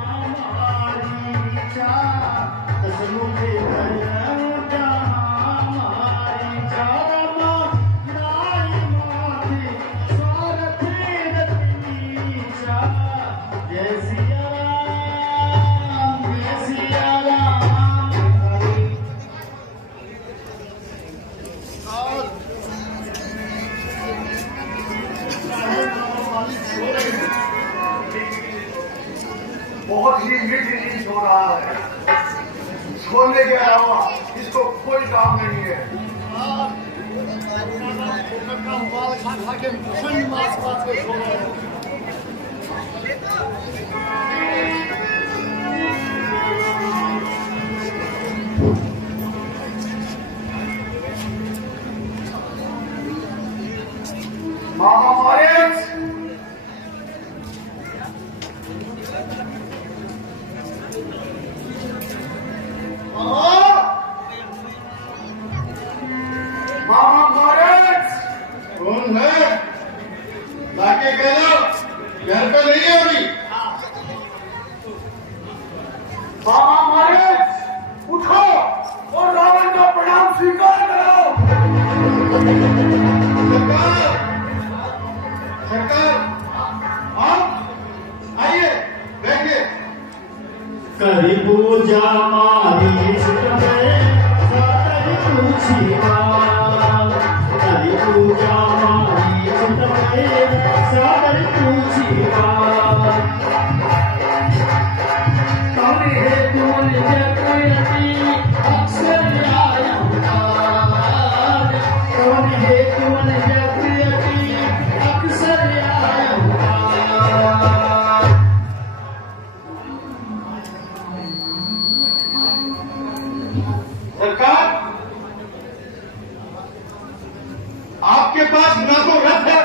हमारी चा, दस मुख गया हमारी चा। नारी माथे स्वार्थी रत्नी चा। जय सिया राम, जय सिया राम। बहुत ही मीठी नींद सो रहा है। सोने के अलावा इसको कोई काम नहीं है। मामा मारिस, मामा मारिस, कौन है? लाके कह दो, घर पे नहीं है अभी। मामा मारिस, उठो और रावण का प्रणाम स्वीकार करो। सरकार, आप आइए, बैठिए। करी पूजा मारी चितमे सादर पूछिया। करी पूजा मारी चितमे सादर पूछिया। कवि है तुम जगयति अक्षर आयंकार। कवि है तुम जगयति अक्षर आयंकार। सरकार, आपके पास ना तो रथ है,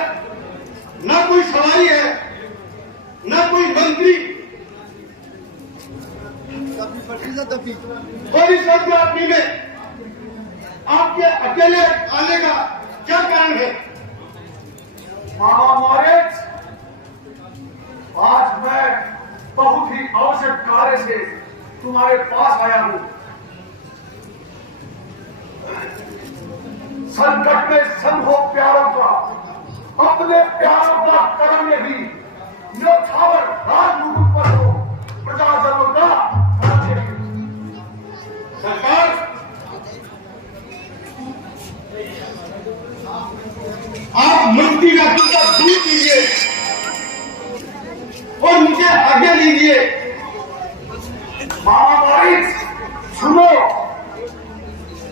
ना कोई सवारी है, ना कोई मंत्री। और इस वक्त आदमी में आपके अकेले आने का क्या कारण है? मामा मारिस, आज मैं बहुत ही आवश्यक कार्य से तुम्हारे पास आया हूं। संकट में संग हो प्यारों का, अपने प्यारों का कर्म में भी न्योछावर राजमुकुट पर हो प्रजाजनों का राज्य। सरकार, आप मंत्री का कुत्ता दूर कीजिए और मुझे आगे लीजिए। महामारी सुनो,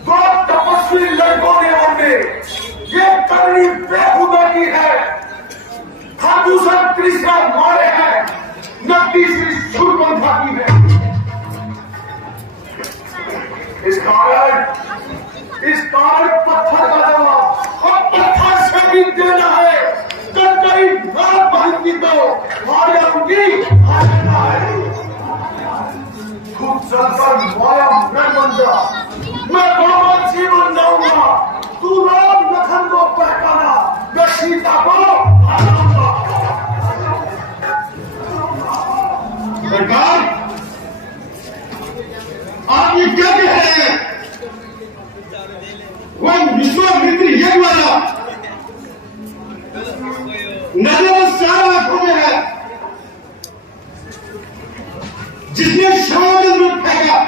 दो तपस्वी लड़कों ने हमने ये करनी बेहुदा की है। था दूसरा तीसरा मारे हैं, न तीसरी शूरपंखा की है। इस कारण पत्थर का जवाब और पत्थर से भी देना है। कई बात बहनगी तो मारे उनकी हारना है। खुद चलकर माया मैं बन जा, मैं बाबा जीवन जाऊंगा। तू राम लखन को पहचाना, मैं सीता को हराऊंगा। सरकार, आप ये क्या कह रहे हैं? वह विश्वामित्र यज्ञ वाला नजर सारा आंखों में है, जिसने शवानंद रूप फेंका,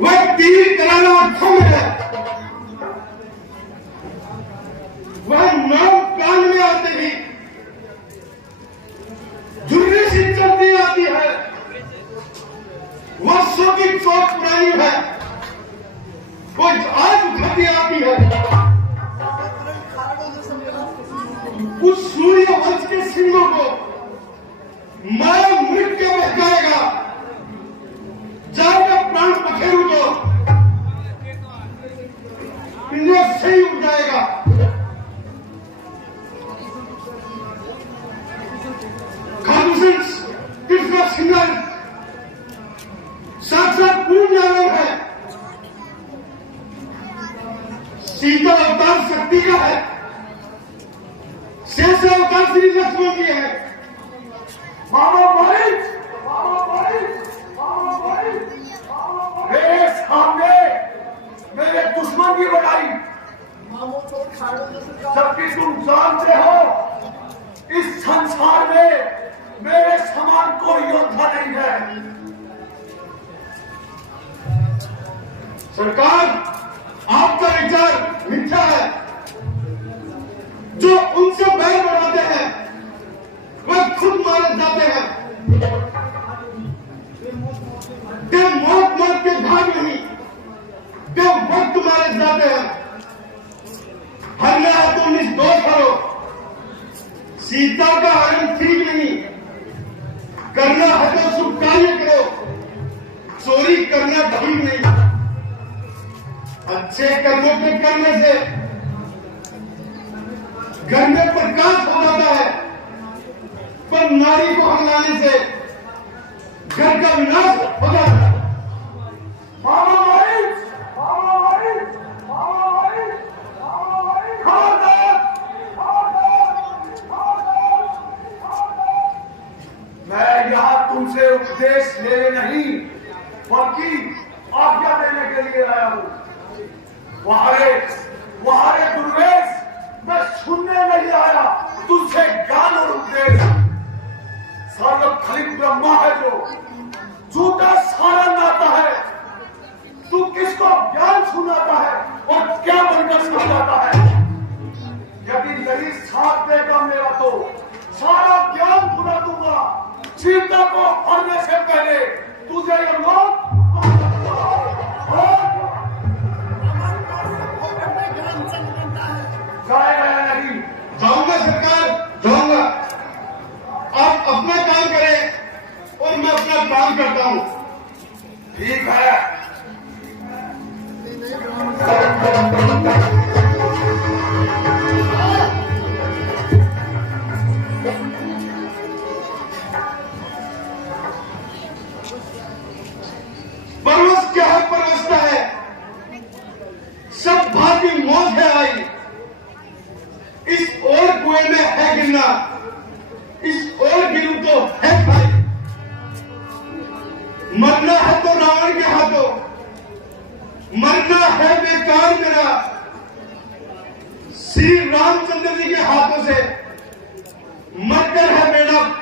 वह तीर कराना आंखों में है। वह नाम कान में आते ही झुर्री सी चलती आती है। वर्षों की चोट पुरानी है, वो आज उभरती आती है। उस सूर्य वंश के सिंहों को माया मृत के बहकाएगा, जाएगा प्राण पखेरु को पिंजरे से ही उठ जाएगा। खालूसन कृष्ण सिंगल साक्षात पूर्ण जागरण है, सीता अवतार शक्ति का है, शेष अवतार श्री लक्ष्मण की है। मामा भाई, मेरे सामने मेरे दुश्मन की बढ़ाई, जबकि तुम जानते हो इस संसार में मेरे समान कोई योद्धा नहीं है। सरकार, आपका विचार मिथ्या है। जो उनसे बैर बढ़ाते हैं वह खुद मारे जाते हैं। के मौत मौत के भाग नहीं, के वक्त मारे जाते हैं। हरना है तो निर्दोष करो, सीता का हरण ठीक नहीं। करना है तो शुभ कार्य करो, चोरी करना ठीक नहीं। अच्छे कर्मों के करने से घर में प्रकाश हो जाता है, पर नारी को हंगाने से घर का विनाश हो जाता है। मामा भाई, मैं यहाँ तुमसे उपदेश लेने नहीं बल्कि आज्ञा देने के लिए आया हूँ। वहारे दुर्वेश, मैं सुनने नहीं आया तुझसे ज्ञान और उपदेश। सर्वखलिक ब्रह्मा है जो झूठा सारा नाता है। तू किसको ज्ञान सुनाता है और क्या बनकर समझाता है? यदि नहीं साथ देगा मेरा तो सारा ज्ञान भुला दूंगा। सीता को मरने से पहले तुझे ये लोग जाएगा नहीं। जाऊंगा सरकार, जाऊंगा। आप अपना काम करें और मैं अपना काम करता हूं। ठीक है। परवश क्या है, परवशता है, सब भांति मौत है आई। इस और कुएं में है गिरना, इस और गिरूं तो है भाई। मरना है तो रावण के हाथों, मरना है बेकार मेरा श्री रामचंद्र जी के हाथों से। मरकर है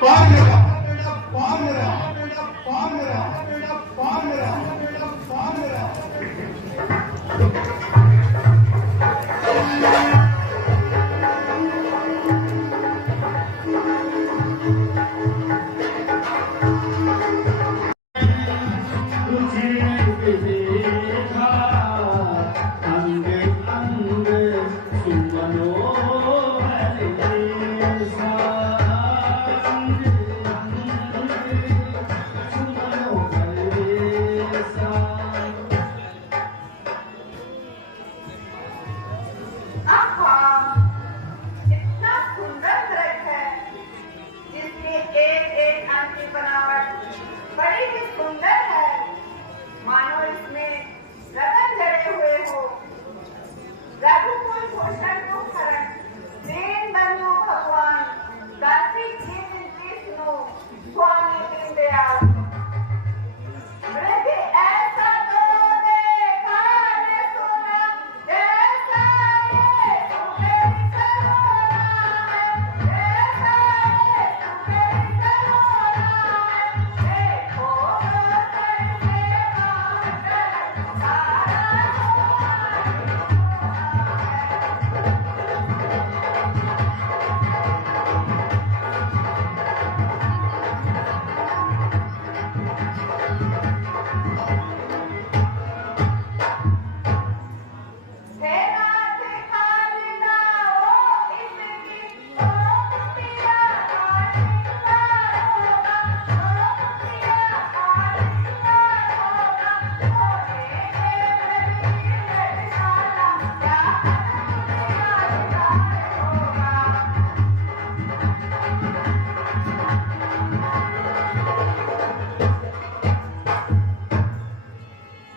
पार मेरा, बेटा पार मेरा, बेटा पार मेरा, बेटा पार मेरा, बेटा पार मेरा। इतना सुंदर दृश्य है जिसकी एक एक अंग की बनावट बड़ी ही सुंदर है, मानो इसमें रतन जड़े हुए हो। रघुकुल भूषण को हरण दीन बंधु भगवान कार्तिक की विनती सुनो स्वामी दीनदयाल। वृद्धि ऐसा तो देखा न सुना जैसा ये तुम्हें करोना है, जैसा ये तुम्हें करोना है। देखो तो कैसे बांधकर सारा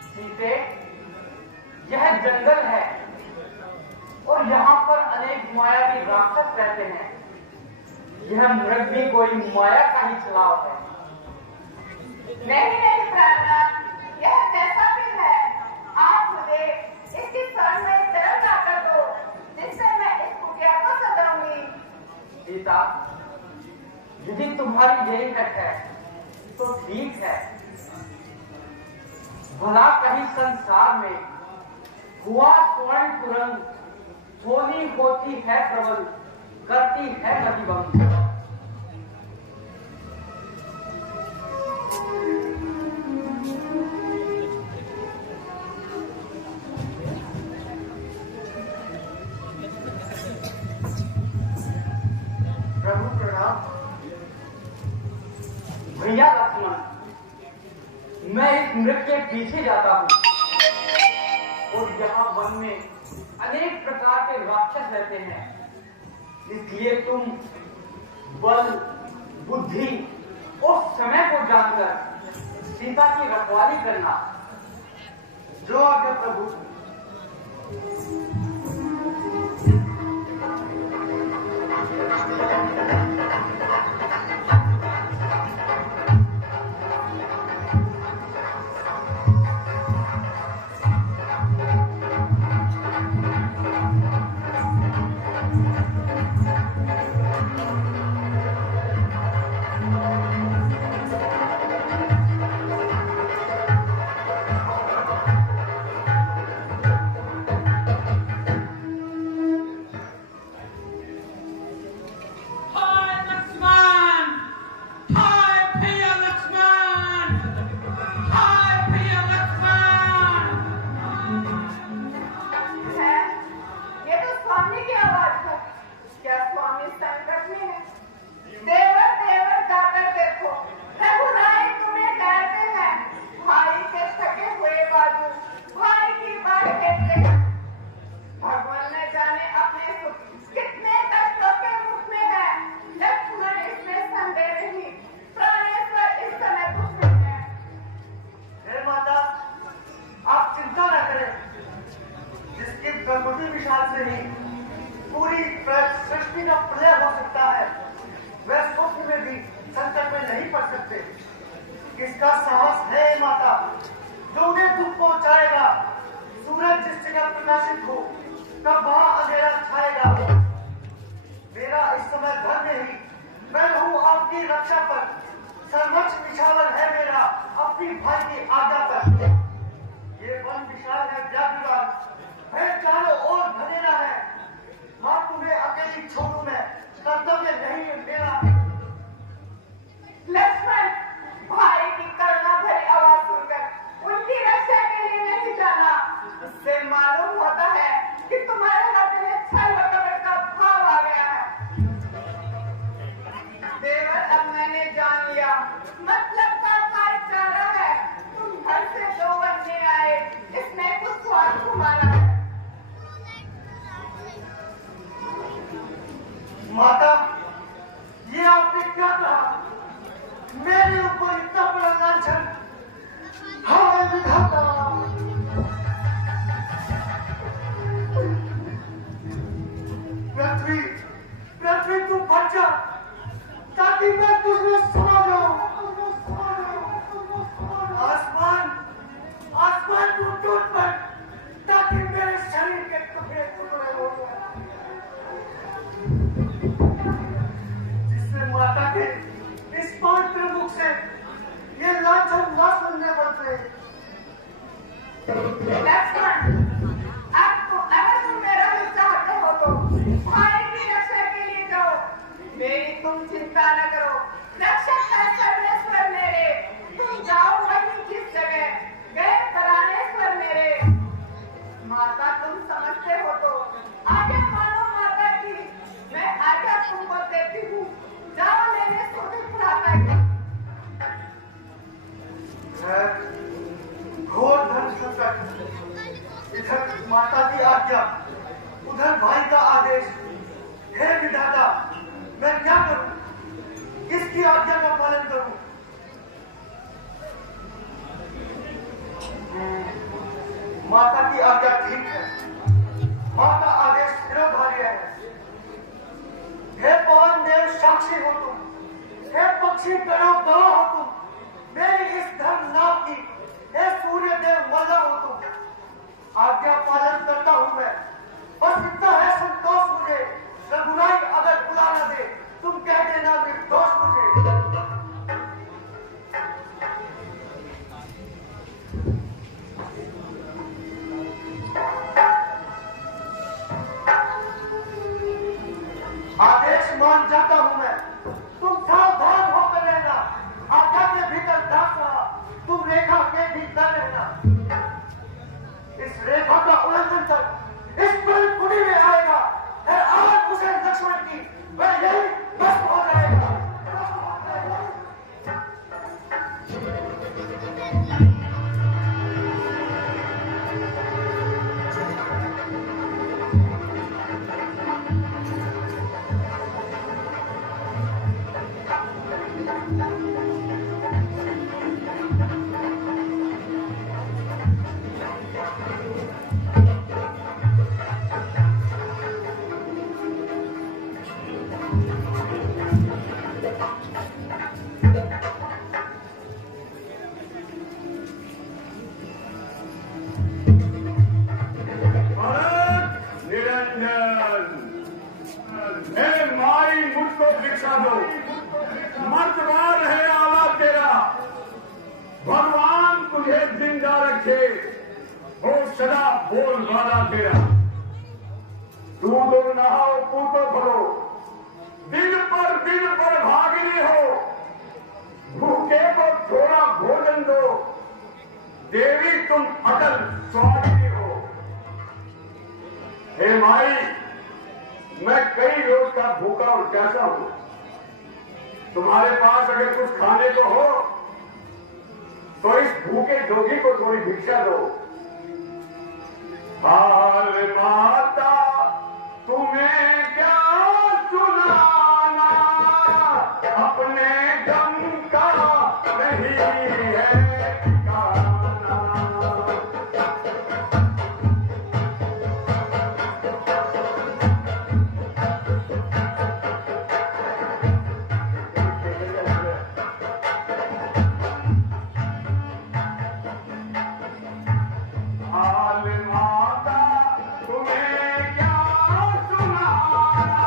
सीते, यह जंगल है और यहाँ पर अनेक मायावी राक्षस रहते हैं। यह मृग भी कोई माया का ही छलाव है। नहीं नहीं प्राणा, यह कैसा भी है, आप मुझे इसकी शरण में शरण ला कर दो, जिससे मैं इस कुटिया को सजाऊंगी। सीता, यदि तुम्हारी यही हट है तो ठीक है। भला कहीं संसार में हुआ स्वर्ण कुरंग, होली होती है प्रबल, करती है गतिभंग। प्रभु प्रणाम। भैया लक्ष्मण, मैं इस मृग के पीछे जाता हूँ और यहाँ वन में अनेक प्रकार के राक्षस रहते हैं, इसलिए तुम बल, बुद्धि और समय को जानकर सीता की रखवाली करना। जो आज्ञा प्रभु। किसका साहस है माता जो उन्हें दुख पहुंचाएगा। सूरज जिस जगह प्रकाशित हो तब वहां अंधेरा छाएगा। मेरा इस समय धर्म ही मैं हूं आपकी माता, ये आपने क्या कहा? मेरे ऊपर इतना बड़ा लांछन! हाय विधाता! पृथ्वी, पृथ्वी तू फट जा, ताकि मैं तुझे समा जाऊं। आसमान, आसमान तू टूट पड़, ताकि मेरे शरीर के टुकड़े टुकड़े हो जाए। जिससे माता के इस पवित्र मुख से ये लांछन न सुनने पड़ते। लक्ष्मण, अगर तुम मेरा हित चाहते हो तो भाई की रक्षा के लिए जाओ। मेरी तुम चिंता न करो। रक्षक है सर्वेश्वर मेरे। तुम जाओ वहीं जिस जगह गए प्राणेश्वर मेरे। माता, तुम समझते हो तो आज्ञा मानो माता की। मैं आज्ञा तुमको देती हूँ। जाओ लेने सुधीर भ्राता की। घोर धन संकट, इधर माता की आज्ञा, उधर भाई का आदेश। हे विधाता, मैं क्या करूं? किसकी आज्ञा का पालन करूं? माता की आज्ञा ठीक है, माँ का आदेश शिरोधार्य है। हे पवन देव साक्षी हो तुम, हे पक्षी करो गवाह हो तुम, मेरी इस धर्म नाम की। हे सूर्य देव मल्ला हो तुम, आज्ञा पालन करता हूं मैं। बस इतना है संतोष मुझे। रघुराई अगर बुला न दे, तुम कह देना निर्दोष मुझे। आदेश मान जाता हूं मैं, तुम सावधान होकर रहना। आज्ञा के भीतर दास रहा, तुम रेखा के भीतर रहना। इस रेखा का उल्लंघन कर इस बड़ी कुटी में आएगा है आग उसे लक्ष्मण की, वह यही भस्म हो जाएगा। मर्दवार है आला तेरा, भगवान तुझे जिंदा रखे, हो सदा बोल वाला तेरा। तू तो नहाओ, तू तो भरो, दिन पर भागनी हो। भूखे को थोड़ा भोजन दो, देवी तुम अटल स्वामी हो। हे माई, मैं कई रोज का भूखा और प्यासा हूं। तुम्हारे पास अगर कुछ खाने को हो तो इस भूखे जोगी को थोड़ी भिक्षा दो। हाल माता तुम्हें क्या सुनाना, अपने गम का नहीं है ठिकाना। हाल माता तुम्हें क्या सुनाना,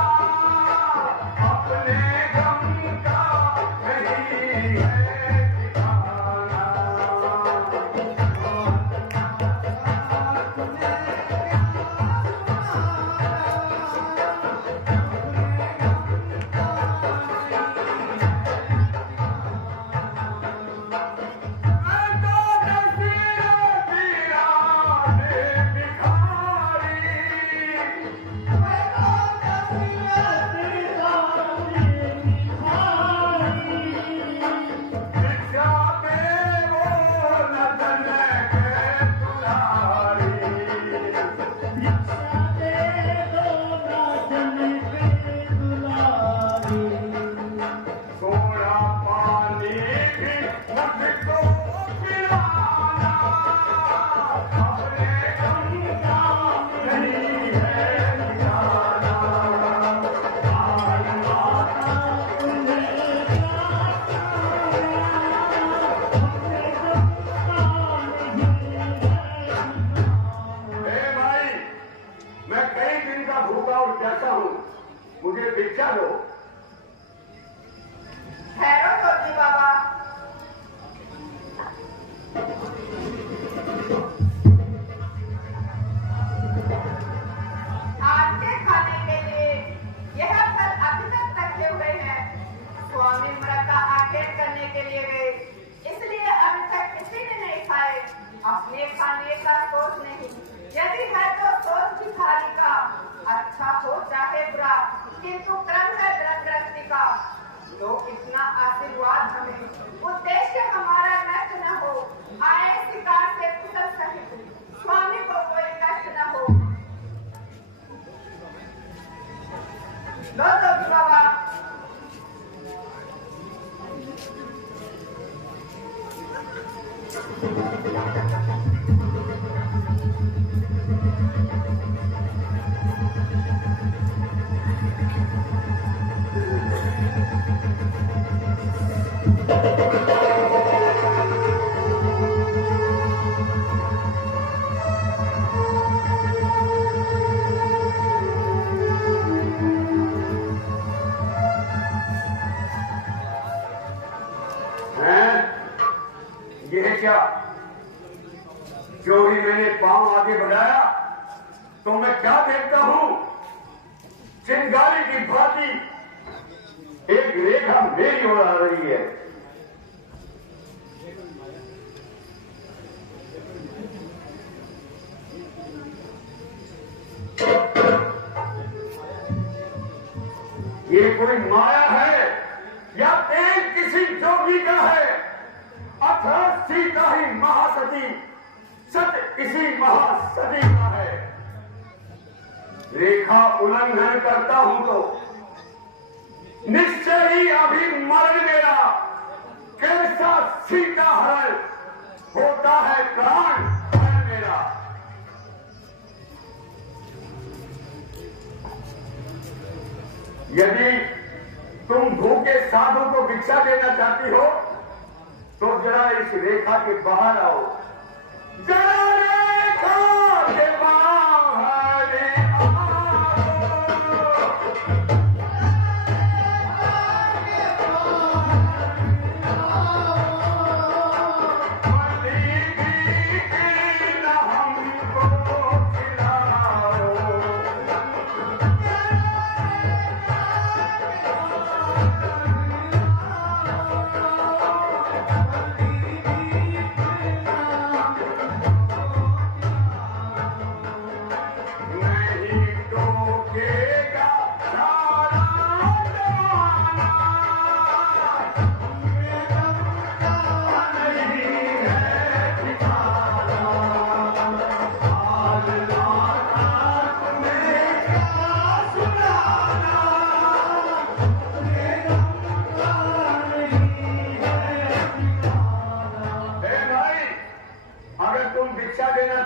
भिक्षा दो। ठहरो जोगी बाबा। आज के खाने के लिए यह फल अभी तक रखे हुए हैं। स्वामी मृता आखेट करने के लिए गए, इसलिए अभी तक किसी ने नहीं खाए। अपने खाने का सोच नहीं, यदि है तो सोच भिखारी का। अच्छा हो चाहे बुरा, किंतु क्रम है गृहस्थी का। तो इतना आशीर्वाद हमें, उद्देश्य हमारा नष्ट न हो। आए शिकार से कुशल सहित, स्वामी को कोई कष्ट न हो। लो जोगी बाबा। यह क्या? जो ही मैंने पांव आगे बढ़ाया तो मैं क्या देखता हूं? चिंगारी की भांति एक रेखा मेरी ओर आ रही है। ये कोई माया है या तेज किसी जोगी का है? अथा सीता ही महासती, सत इसी महासती का है। रेखा उल्लंघन करता हूं तो निश्चय ही अभी मरण मेरा। कैसा सीता हरण होता है प्राण हरण मेरा। यदि तुम भूखे साधु को भिक्षा देना चाहती हो तो जरा इस रेखा के बाहर आओ। जरा रेखा के बाहर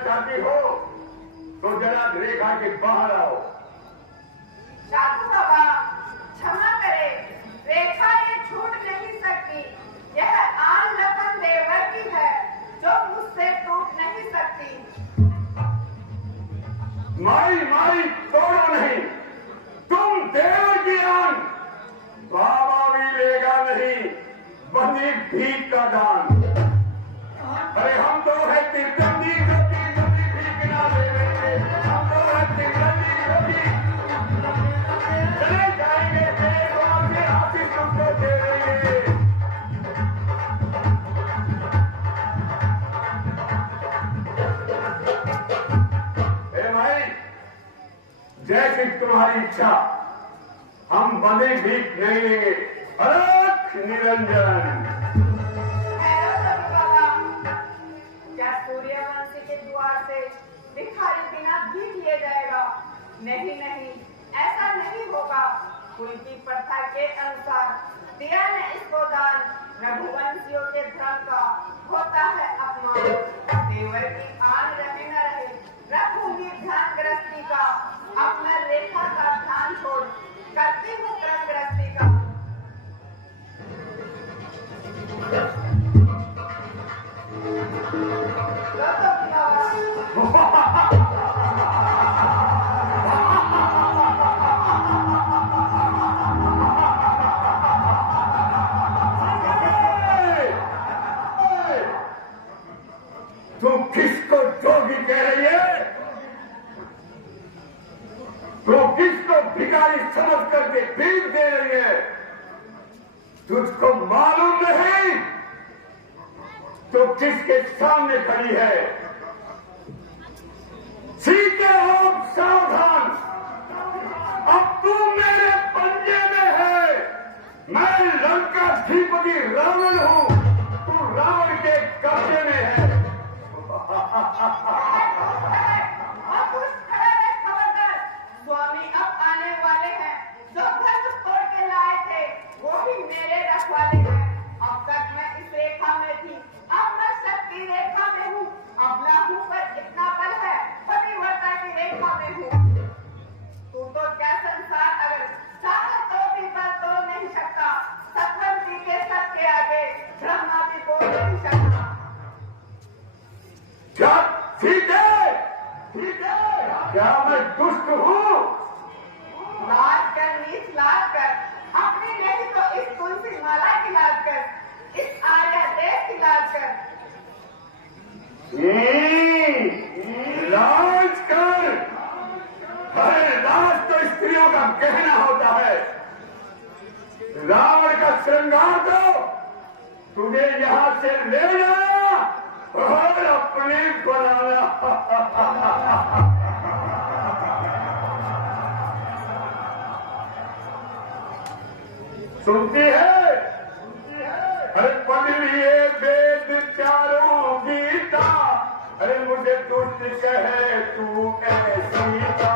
चाहती हो तो जरा रेखा के बाहर आओ। साधु बाबा क्षमा करे, रेखा ये छूट नहीं सकती। यह आन लखन देवर की है जो मुझसे टूट नहीं सकती। माई माई तोड़ो नहीं, तुम देवर की आन बाबा भी लेगा नहीं, बंदी भीख का दान। अरे हम तो है तिरकंदी जो तिरकंदी भीख ना दे रहे, हम तो है तिरकंदी जो भी चले जाएंगे तेरे वहां से हाथी तुमको दे रहे। भाई जैसी तुम्हारी इच्छा, हम बंदे भीख नहीं लेंगे। अलख निरंजन। क्या सूर्यवंशी के द्वार से भिखारी बिना भीख ले जाएगा? नहीं नहीं, ऐसा नहीं होगा। उनकी प्रथा के अनुसार दिया ने इसको दान। रघुवंशियों के धर्म का होता है अपमान। देवर की आन रहे न रहे, रखूंगी ध्यान गृहस्थी का। अपना रेखा का ध्यान छोड़ करती हूँ क्रम गृहस्थी का। रही है। तुझको मालूम नहीं तो किसके सामने खड़ी है। सीधे हो, सावधान। अब तू मेरे पंजे में है। मैं लंकाधिपति रावण हूं, तू रावण के कब्जे में है। स्वामी अब आने वाले हैं। जो धर्म तोड़ के लाए थे वो भी मेरे रखवाले हैं। अब तक मैं इस रेखा में थी, अब मैं शक्ति रेखा में हूँ। अबला हूँ पर इतना बल है, पतिव्रता की रेखा में हूँ। तू तो क्या संसार अगर चाहे तो भी बल तोड़ नहीं सकता। सतवंती के सत के आगे ब्रह्मा भी बोल नहीं सकता। क्या ठीक है? ठीक है? क्या मैं दुष्ट हूँ? लाज कर, नीच लाज कर, अपनी नहीं तो इस तुलसी माला की लाज कर, इस आर्या देश की लाज कर। लाज कर। अरे लाज तो स्त्रियों का कहना होता है। रावण का श्रृंगार तो तुझे यहां से ले जाना और अपने बनाना। सुनती है? अरे पढ़ लिए वेद चारों गीता। अरे मुझे दुष्ट कहे तू ऐसी का।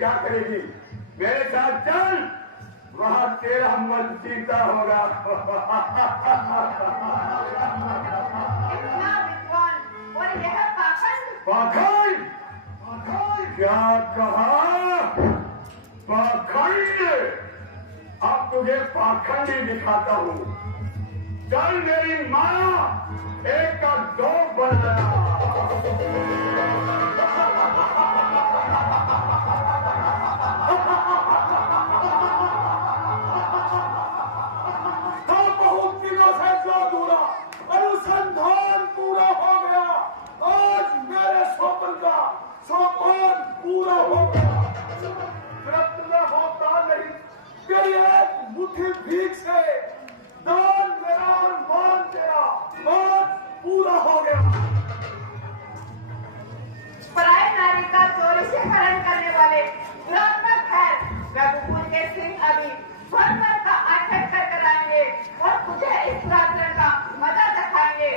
क्या करेगी? मेरे साथ चल, वहां तेरा मन जीता होगा। इतना विद्वान और यह पाखंड। पाखंड? क्या कहा? पाखंड? अब तुझे पाखंड ही दिखाता हूँ। चल मेरी माया एक का दो बनाया। अनुसंधान पूरा हो गया। आज मेरे स्वप्न का सोपान पूरा हो गया। तृप्त न होता नहीं तेरी एक मुट्ठी भीख से दान मेरा और मान तेरा। आज पूरा हो गया। नारी का चोरी से हरण करने वाले डॉक्टर खैर रघुकुल के सिंह अभी स्वर्ण का आठक कर कराएंगे और तुझे इस रात्र का मजा दिखाएंगे।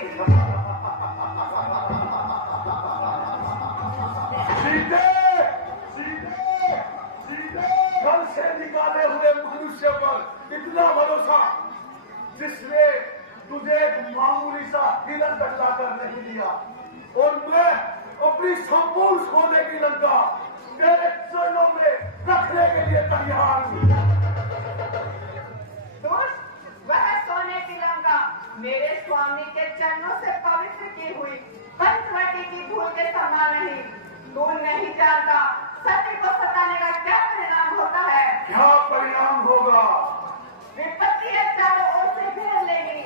सीधे सीधे सीधे घर से निकाले हुए मनुष्य पर इतना भरोसा जिसने तुझे एक मामूली सा हिरन कटला कर नहीं दिया, और मैं अपनी संपूर्ण सोने की लंका तेरे चरणों में रखने के लिए तैयार हूँ। दोस्त, वह सोने की लंका मेरे स्वामी के चरणों से पवित्र की हुई पंचवटी की धूल के समान नहीं। तू नहीं जानता सती को सताने का क्या परिणाम होता है। क्या परिणाम होगा? विपत्ति चारों ओर से घेर लेगी।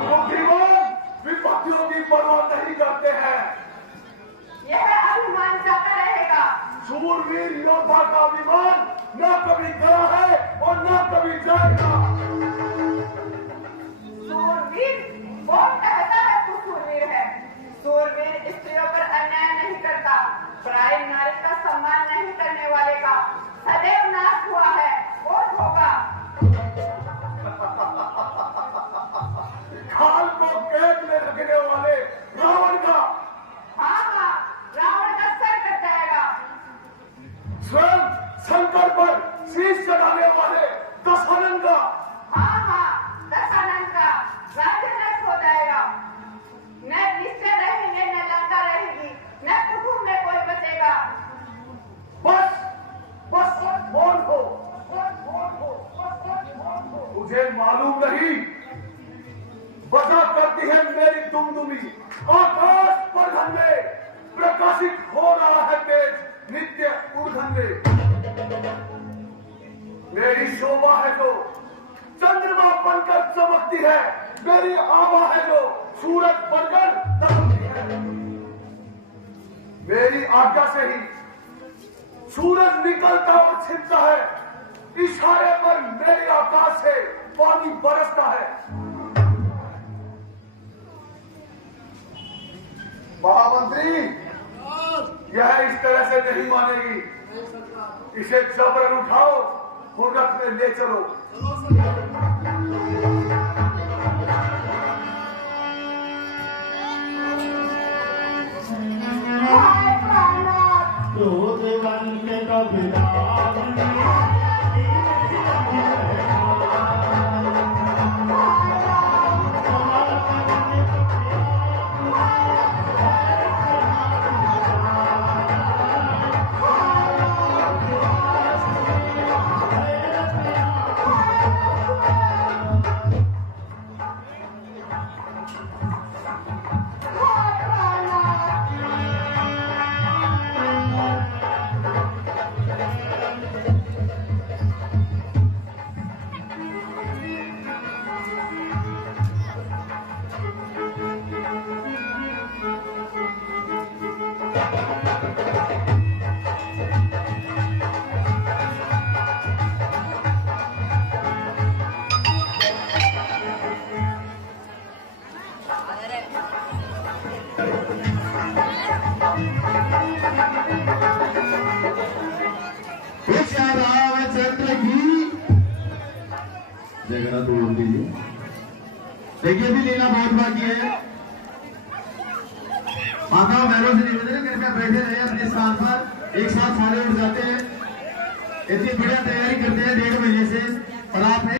बुद्धिमान विपत्तियों की परवाह नहीं करते हैं। यह अभिमान जाता रहेगा। सूरवीर योद्धा का अभिमान न कभी गया है और न कभी जाएगा। सूरवीर? कौन कहता है तू सूरवीर है? सूरवीर स्त्रियों पर अन्याय नहीं करता, पराई नारी का सम्मान नहीं करने वाले का सदैव नाश हुआ है और होगा। खाल को कैद में रखने वाले रावण का, हाँ, रावण का सर कट जाएगा। स्वयं शंकर पर शीश चढ़ाने वाले दशानन का, हाँ, दशानन का राज्य नष्ट हो जाएगा। न निश्चय रहेंगे, न लंका रहेगी, न कुटुंब में कोई बचेगा। बस बस मौन हो, मुझे मालूम नहीं बजा करती है मेरी दुमदुमी, आकाश पर में प्रकाशित हो रहा है तेज नित्य ऊर्ध्वन में। मेरी शोभा है तो चंद्रमा बनकर चमकती है, मेरी आभा है जो सूरज बनकर दमकती है। मेरी आज्ञा से ही सूरज निकलता और छिपता है, इशारे पर मेरे आकाश से पानी बरसता है। महामंत्री, यह इस तरह से नहीं मानेगी। इसे जबरन उठाओ, हुर्रत में ले चलो। जगन्नाथ बोल दीजिए। देखिए भी लीला बहुत बाकी है। माता बहनों से निवेदन है, कृपया बैठे रहे अपने स्थान पर। एक साथ सारे उठ जाते हैं, इतनी बढ़िया तैयारी करते हैं 1.5 महीने से, और आप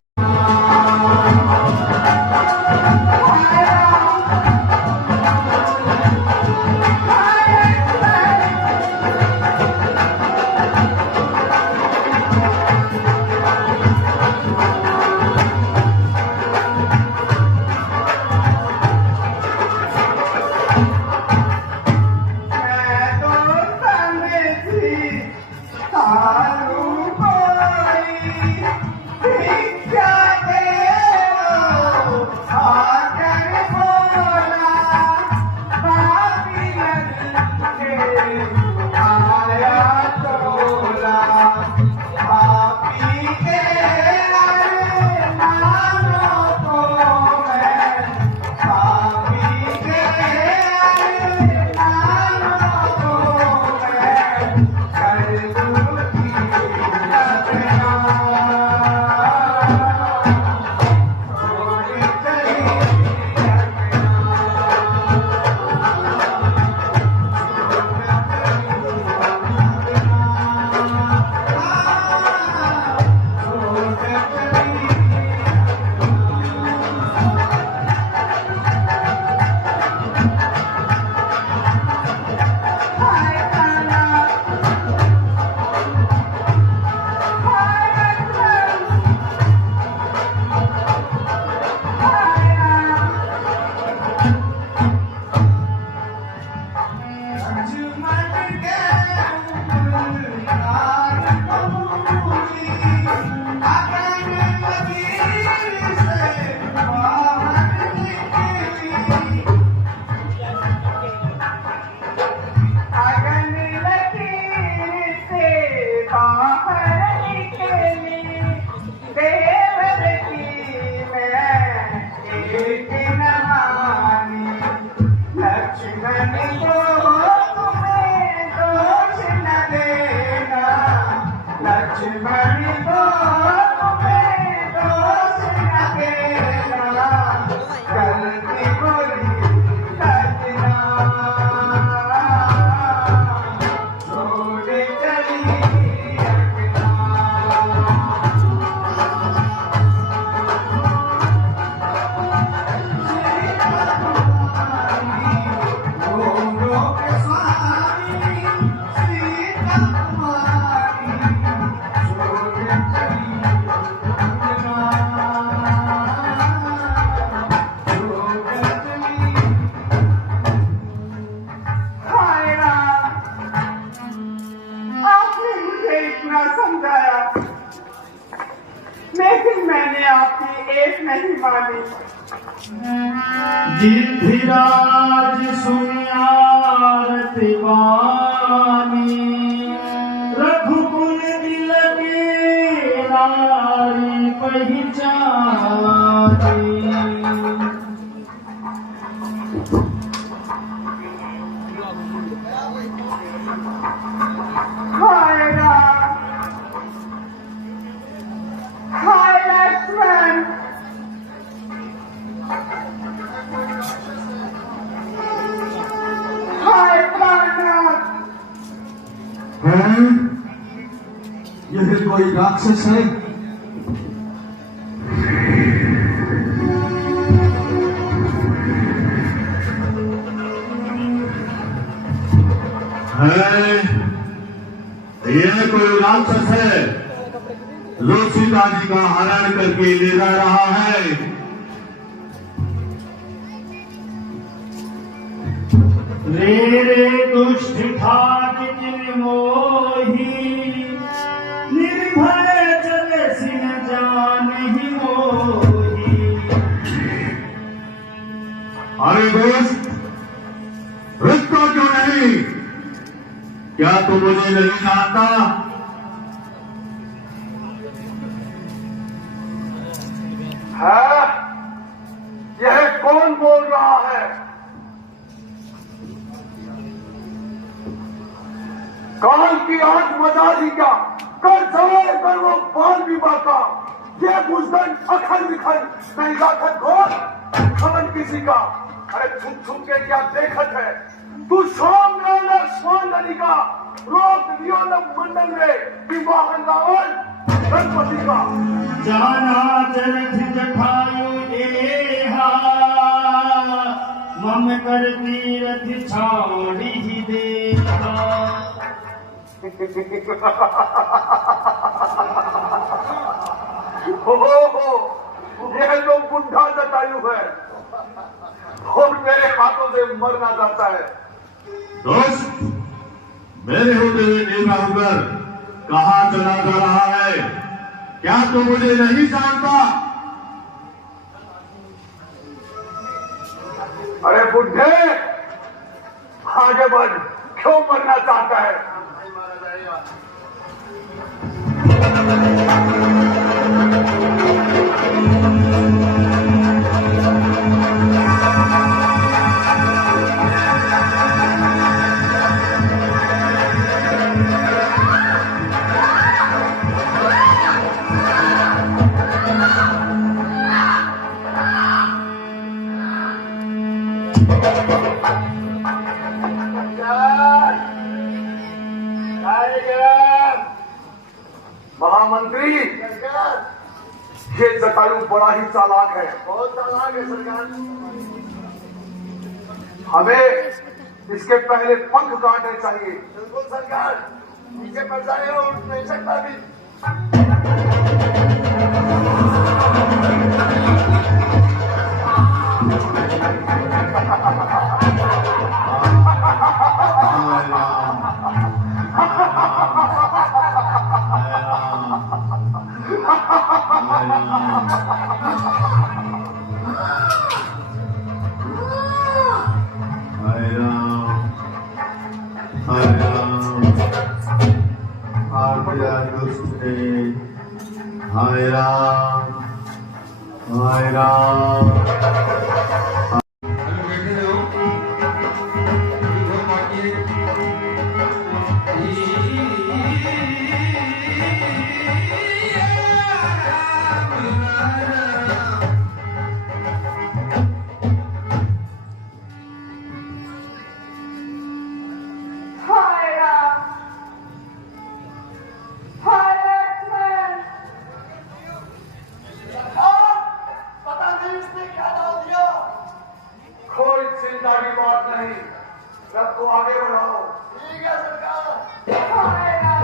आलू पाई नहीं मानी। गिद्धिराज सुनियारति वाणी, रघुकुल तिलकी नारी पहचानी। हाय राम, हाय लक्ष्मण, हाय प्राणनाथ। हैं? यह कोई राक्षस है? यह कोई राक्षस है, जो सीता जी का हरण करके ले जा रहा है। रे रे दुष्ट ठाट मोही, निर्भय जल सिन जानहि मोही। अरे दोस्त, रुकता क्यों नहीं? क्या तू मुझे नहीं जानता? है? यह कौन बोल रहा है? काल की आंख मचा दी क्या? कर सवाल कर वो बाल विवाह का। ये बुजदन अखंड विखंड नहीं लाखत घोर खवन किसी का। अरे छुप छुप के क्या देखत है? तू शाम स्वान नदी का रोक दियो न मंडल में विवाह रावण गणपति का। जाना चरथ जठायु एहा, मम कर तीरथ छाड़ी ही देखा। हो यह तो बुढ़ा जटायु है और मेरे हाथों से मरना चाहता है। दोस्त, मेरे होते हुए नेता होकर कहाँ चला जा रहा है? क्या तू मुझे नहीं जानता? अरे बुढ़े, आगे बढ़, क्यों मरना चाहता है? महामंत्री, ये जटायु बड़ा ही चालाक है। बहुत चालाक है सरकार। हमें इसके पहले पंख काटने चाहिए। बिल्कुल सरकार, नीचे पड़ जाएगा, उठ नहीं सकता भी। हाय राम, हाय राम। बैठे हो, हाय राम, हाय लक्ष्मण। पता नहीं इसने क्या डाल दिया। कोई चिंता की बात नहीं, रथ को आगे बढ़ाओ। ठीक है सरकार। हाय राम,